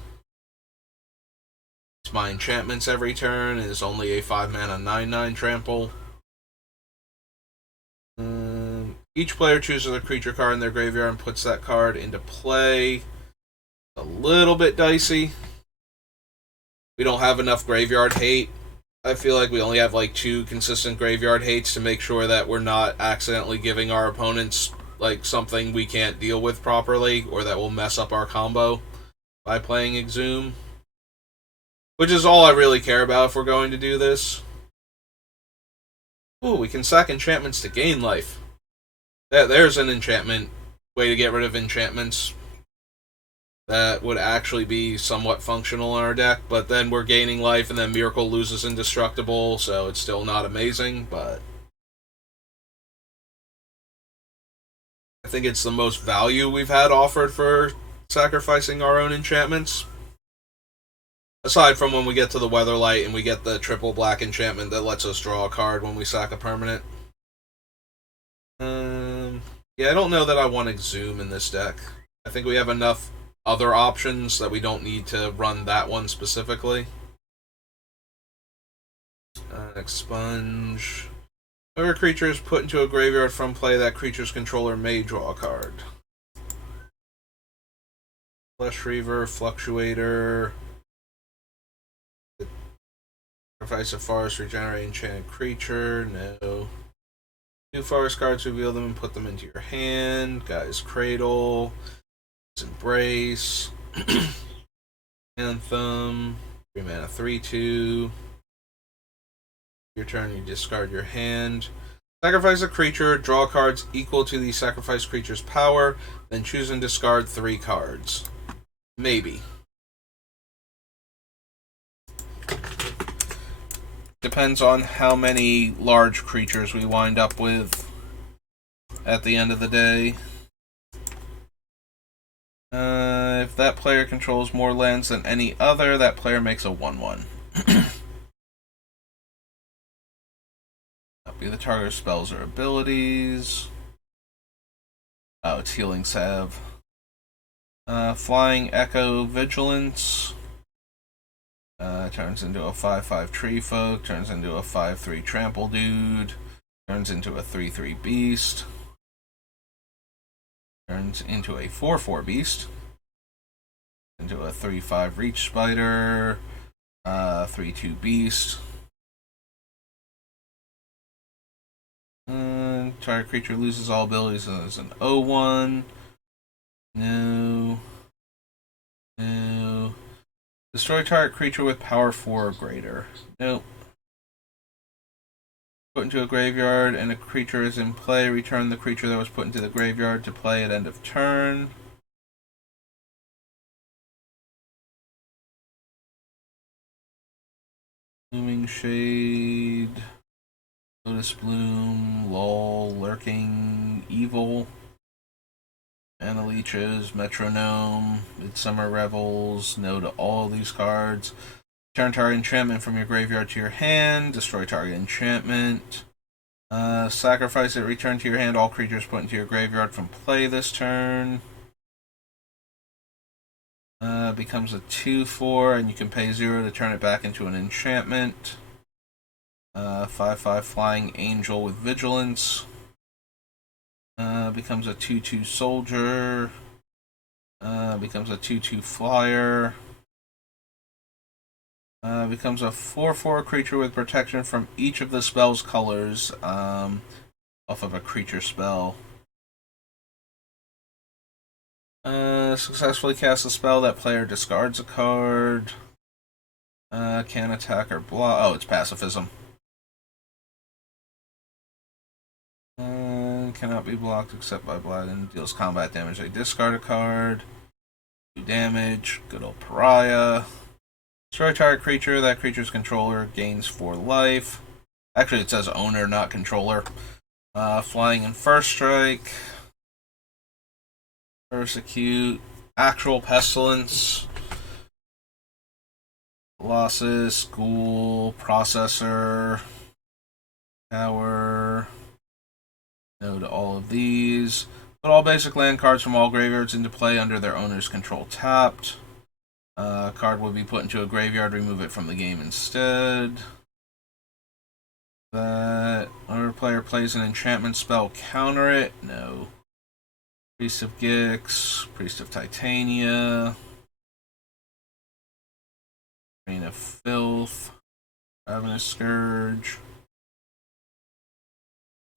It's my enchantments every turn. It is only a 5-mana 9/9 trample. Each player chooses a creature card in their graveyard and puts that card into play. A little bit dicey. We don't have enough graveyard hate I feel like we only have like 2 consistent graveyard hates to make sure that we're not accidentally giving our opponents like something we can't deal with properly or that will mess up our combo by playing Exhume. Which is all I really care about if we're going to do this. Ooh, we can sack enchantments to gain life. There's an enchantment way to get rid of enchantments that would actually be somewhat functional in our deck, but then we're gaining life and then Myrkul loses indestructible, so it's still not amazing, but I think it's the most value we've had offered for sacrificing our own enchantments. Aside from when we get to the Weatherlight and we get the triple black enchantment that lets us draw a card when we sack a permanent. Yeah, I don't know that I want Exhume in this deck. I think we have enough other options that we don't need to run that one specifically. Expunge. Whenever a creature is put into a graveyard from play, that creature's controller may draw a card. Flesh Reaver, Fluctuator. Sacrifice a forest, regenerate enchanted creature. No. 2 forest cards, reveal them and put them into your hand. Guy's Cradle. Embrace. Anthem. 3 mana 3/2. Your turn, you discard your hand. Sacrifice a creature, draw cards equal to the sacrificed creature's power, then choose and discard 3 cards. Maybe. Depends on how many large creatures we wind up with at the end of the day. If that player controls more lands than any other, that player makes a 1/1. Be the target of spells or abilities. Oh, it's healing salve. Flying Echo Vigilance. Turns into a 5/5 Tree Folk. Turns into a 5/3 Trample Dude. Turns into a 3/3 Beast. Turns into a 4/4 Beast. Into a 3/5 Reach Spider. 3/2 Beast. Target creature loses all abilities as an 0/1. No. No. Destroy target creature with power 4 or greater. Nope. Put into a graveyard and a creature is in play. Return the creature that was put into the graveyard to play at end of turn. Looming Shade. Lotus Bloom. Lull. Lurking Evil. Mana Leeches. Metronome. Midsummer Revels. No to all these cards. Return target enchantment from your graveyard to your hand. Destroy target enchantment. Sacrifice it. Return to your hand all creatures put into your graveyard from play this turn. Becomes a 2/4, and you can pay 0 to turn it back into an enchantment. 5/5 Flying Angel with Vigilance. Becomes a 2/2 Soldier. Becomes a 2/2 Flyer. Becomes a 4/4 creature with protection from each of the spell's colors off of a creature spell. Successfully cast a spell, that player discards a card. Can attack or block. Oh, it's pacifism. Cannot be blocked except by blood and deals combat damage. They discard a card. 2 damage. Good old pariah. Destroy target creature. That creature's controller gains 4 life. Actually, it says owner, not controller. Flying in first strike. Persecute. Actual Pestilence. Colossus. Ghoul. Processor. Tower. No to all of these. Put all basic land cards from all graveyards into play under their owner's control tapped. Card will be put into a graveyard, remove it from the game instead. That other player plays an enchantment spell, counter it. No. Priest of Gix, Priest of Titania, Rain of Filth, Ravenous Scourge.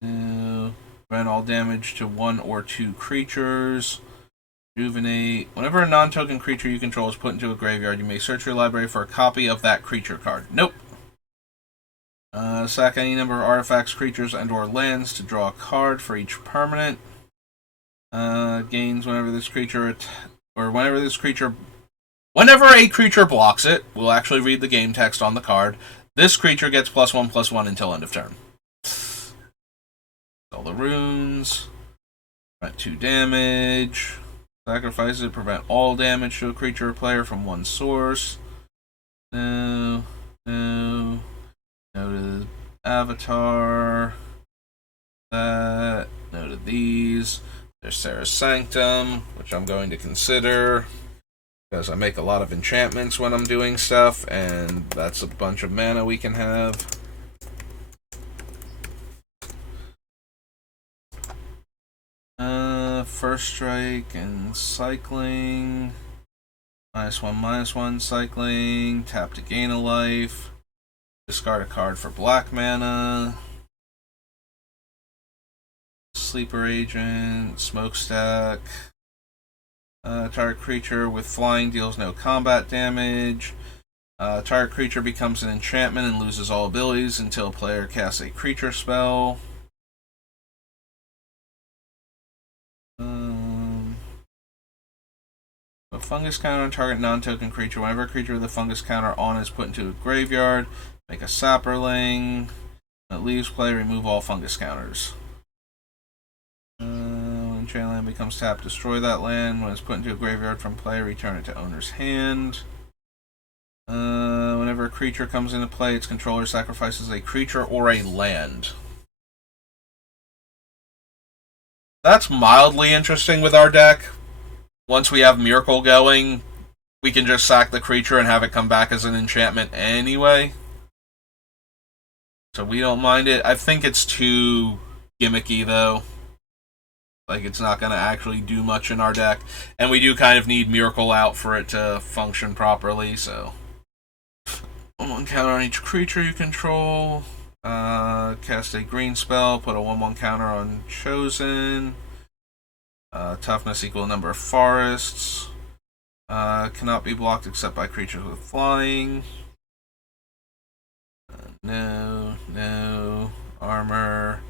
No. Prevent all damage to 1 or 2 creatures. Rejuvenate. Whenever a non-token creature you control is put into a graveyard, you may search your library for a copy of that creature card. Nope. Sack any number of artifacts, creatures, and/or lands to draw a card for each permanent. Gains whenever this creature whenever a creature blocks it. We'll actually read the game text on the card. This creature gets +1/+1 until end of turn. All the runes. Prevent 2 damage. Sacrifice it. Prevent all damage to a creature or player from one source. No. No. No to the Avatar. That. No to these. There's Sarah's Sanctum, which I'm going to consider. Because I make a lot of enchantments when I'm doing stuff, and that's a bunch of mana we can have. First Strike and Cycling. -1/-1 Cycling. Tap to gain a life. Discard a card for black mana. Sleeper Agent. Smokestack. Target creature with flying deals no combat damage. Target creature becomes an enchantment and loses all abilities until a player casts a creature spell. A fungus counter on target non-token creature. Whenever a creature with a fungus counter on is put into a graveyard, make a sapperling. When it leaves play, remove all fungus counters. When enchant land becomes tapped, destroy that land. When it's put into a graveyard from play, return it to owner's hand. Whenever a creature comes into play, its controller sacrifices a creature or a land. That's mildly interesting with our deck. Once we have Myrkul going, we can just sack the creature and have it come back as an enchantment anyway. So we don't mind it. I think it's too gimmicky, though. Like, it's not going to actually do much in our deck. And we do kind of need Myrkul out for it to function properly, so. 1/1 counter on each creature you control. Cast a green spell, put a 1/1 counter on Chosen. Toughness equal number of forests. Cannot be blocked except by creatures with flying. No. Armor.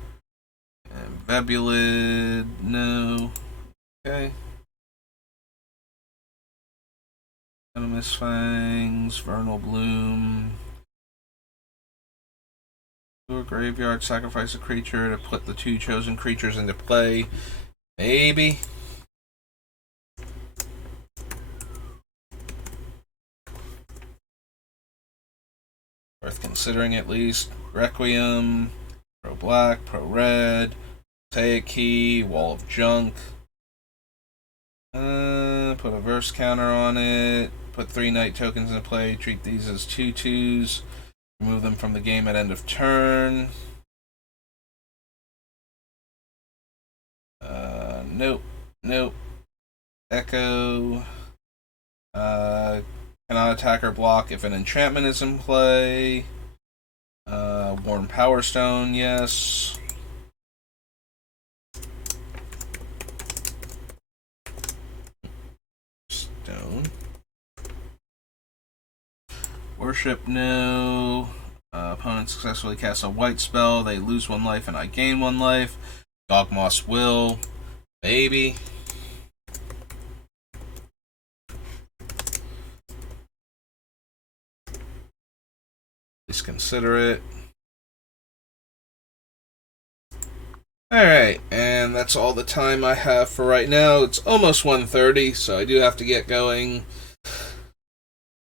And Vebulid. No. Okay. Venomous Fangs. Vernal Bloom. To a graveyard, sacrifice a creature to put the 2 chosen creatures into play. Maybe. Worth considering at least. Requiem. Pro black, pro red. Take a key. Wall of junk. Put a verse counter on it. Put 3 night tokens into play. Treat these as 2/2s. Remove them from the game at end of turn. Nope. Echo. Cannot attack or block if an enchantment is in play. Warm Power Stone, yes. Stone. Worship, no. Opponent successfully casts a white spell. They lose 1 life and I gain 1 life. Dogmoss will. Maybe. Please consider it. Alright, and that's all the time I have for right now. It's almost 1:30, so I do have to get going.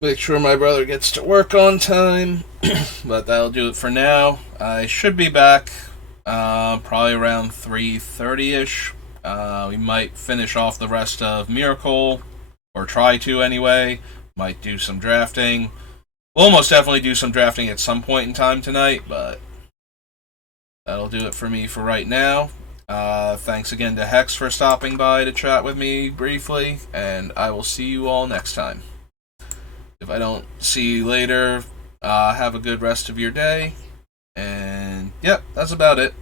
Make sure my brother gets to work on time. But that'll do it for now. I should be back probably around 3:30ish. We might finish off the rest of Myrkul, or try to anyway. Might do some drafting. We'll almost definitely do some drafting at some point in time tonight, but that'll do it for me for right now. Thanks again to Hex for stopping by to chat with me briefly, and I will see you all next time. If I don't see you later, Have a good rest of your day. And yep, that's about it.